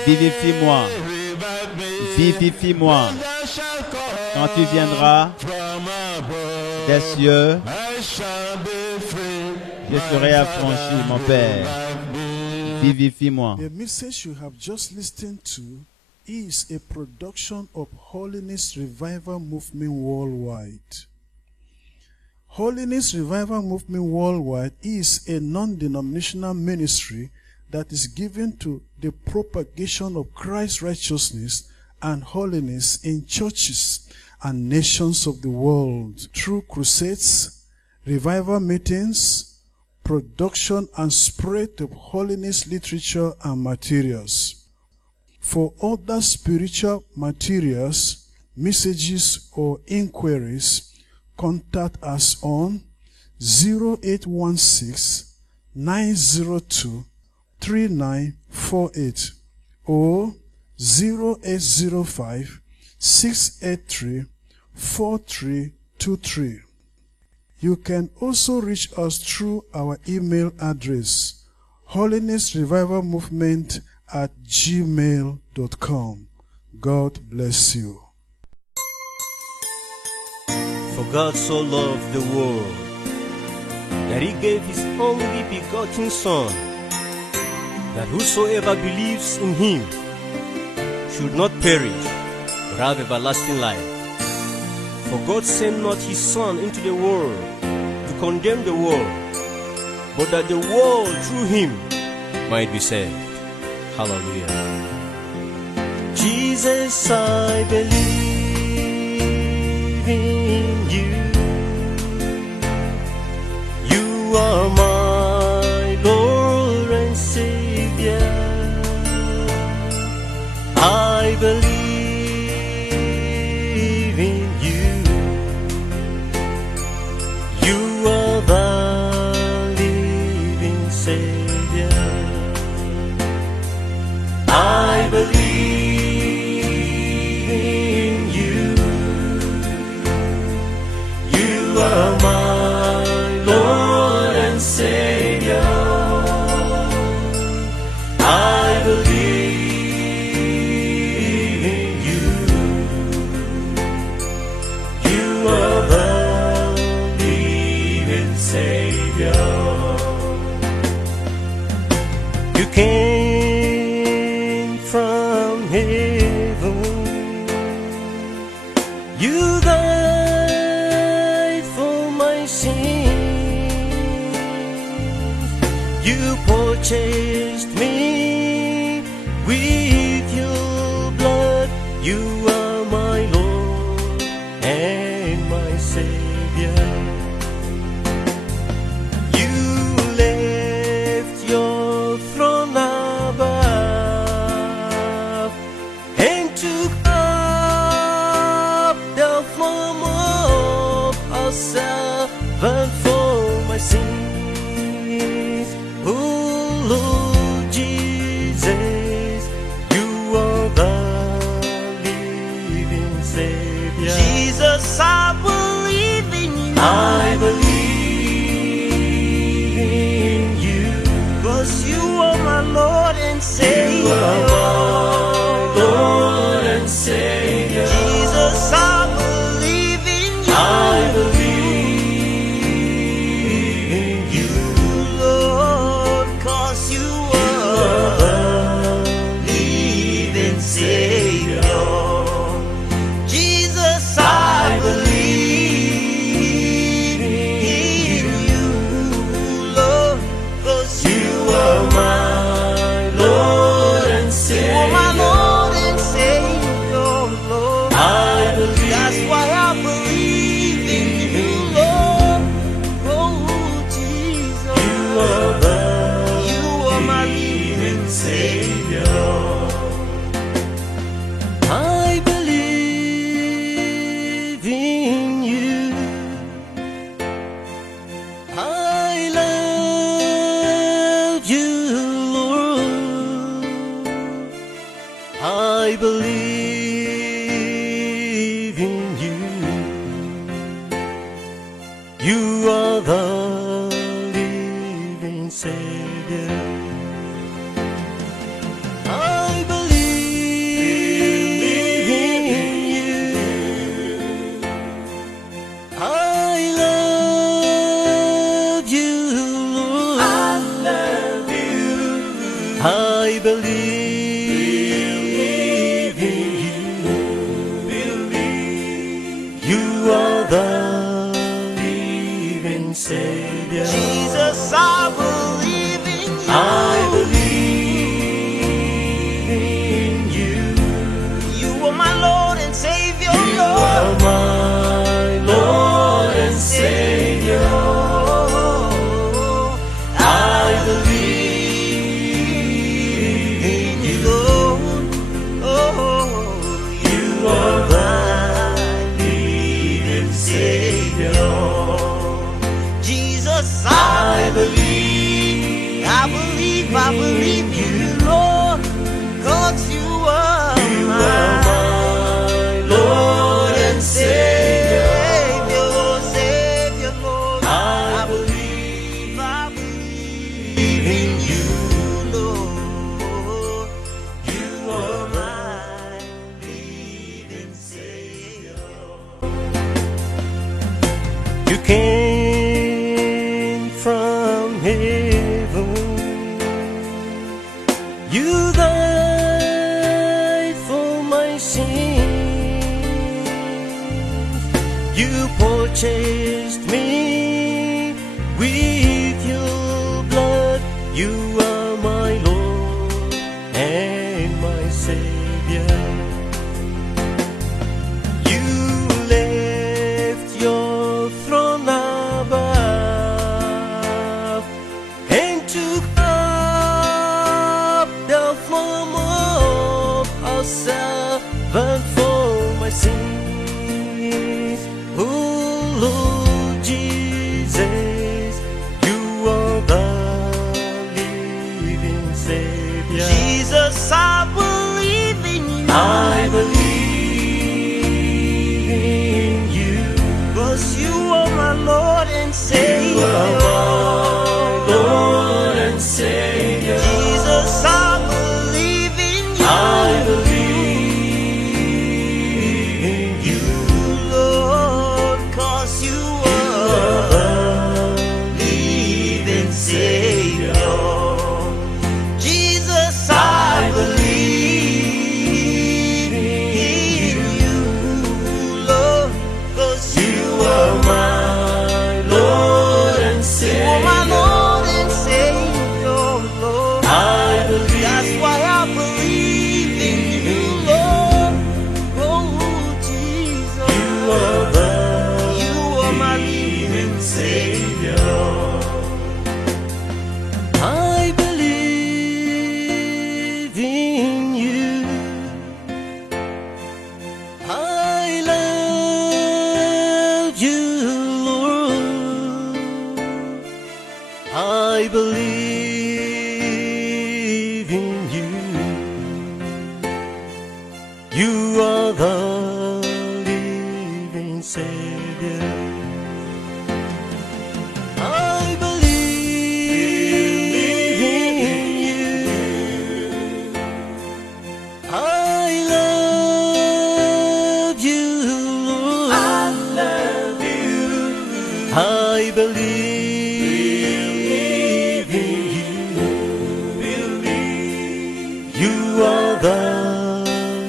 Vivifie-moi. Revive me. Vivifie-moi. When thou shalt come Quand tu viendras from above, des cieux, I shall be free, je my serai Father, affranchi, mon Père. revive me. Vivifie-moi. The message you have just listened to is a production of Holiness Revival Movement Worldwide. Holiness Revival Movement Worldwide is a non-denominational ministry that is given to the propagation of Christ's righteousness and holiness in churches and nations of the world through crusades, revival meetings, production and spread of holiness literature and materials. For other spiritual materials, messages, or inquiries, contact us on 0816-902-3948 or 0805-683-4323. You can also reach us through our email address, holinessrevivalmovement@gmail.com. God bless you. For God so loved the world, that he gave his only begotten Son, that whosoever believes in him should not perish, but have everlasting life. For God sent not his Son into the world to condemn the world, but that the world through him might be saved. Hallelujah. Jesus, I believe in you. You are my Lord and Savior. I believe in you. You are the living Savior. I believe in you. You are my Lord and Savior. I believe in you. You are the living Savior. You came from heaven. You died for my sins. You purchased me with your blood. You are my Lord and my Savior. You left your throne above and took up the form of a servant for my sins. Oh Lord Jesus, you are the living Savior. Jesus, I believe in you. I believe in you. 'Cause you are my Lord and Savior. You are my Lord and Savior. Jesus, I believe in you. I believe in you, Lord, 'cause you are the living Savior. Jesus, I believe in you, Lord, 'cause you are my Lord and Savior. You are my Lord and Savior, Lord. I believe. That's why I believe in you, Lord. Oh, Jesus. You are my living Savior. I believe in you. I love you, Lord. I believe in you. You are the living Savior. I believe in you. I love you, Lord. I love you. I believe in you. You are the living Savior. Jesus, I believe in you. I believe in you. You are my Lord and Savior. You are my Lord and Savior. I believe in you, Lord. Oh, you are my living Savior. Jesus, I believe, I believe, I believe you, Lord, 'cause you are my Lord and Savior, Savior, Lord. I believe in you, Lord. You are my purchased me with your blood. You are my Lord and my Savior. You left your throne above and took up the form of a servant for my sins. Oh Lord Jesus, you are the living Savior. Jesus, I believe in you. I believe in you, 'cause you are my Lord and Savior. You are my Lord and Savior. Jesus, I believe in you. I believe in you, Lord, 'cause you are the living Savior. Jesus, I believe in you, Lord, 'cause you are my Lord and Savior. You are my Lord and Savior, Lord. I believe. That's why I believe in you, Lord. Oh, Jesus. You are my living Savior. I believe in you. I love you, Lord. I believe in you. You are the living Savior. I believe in you. I love you, Lord. I love you. I believe in you. You are the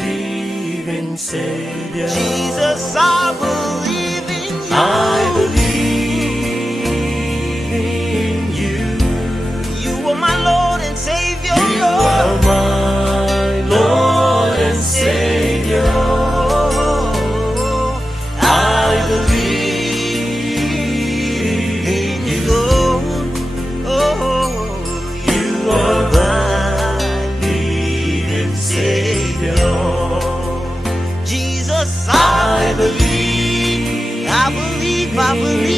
living Savior. Jesus, I believe in you. I believe in you. You are my Lord and Savior. You are my Lord and Savior. I believe in you, Lord. Oh, you are my living Savior. Jesus, I believe, I believe, I believe.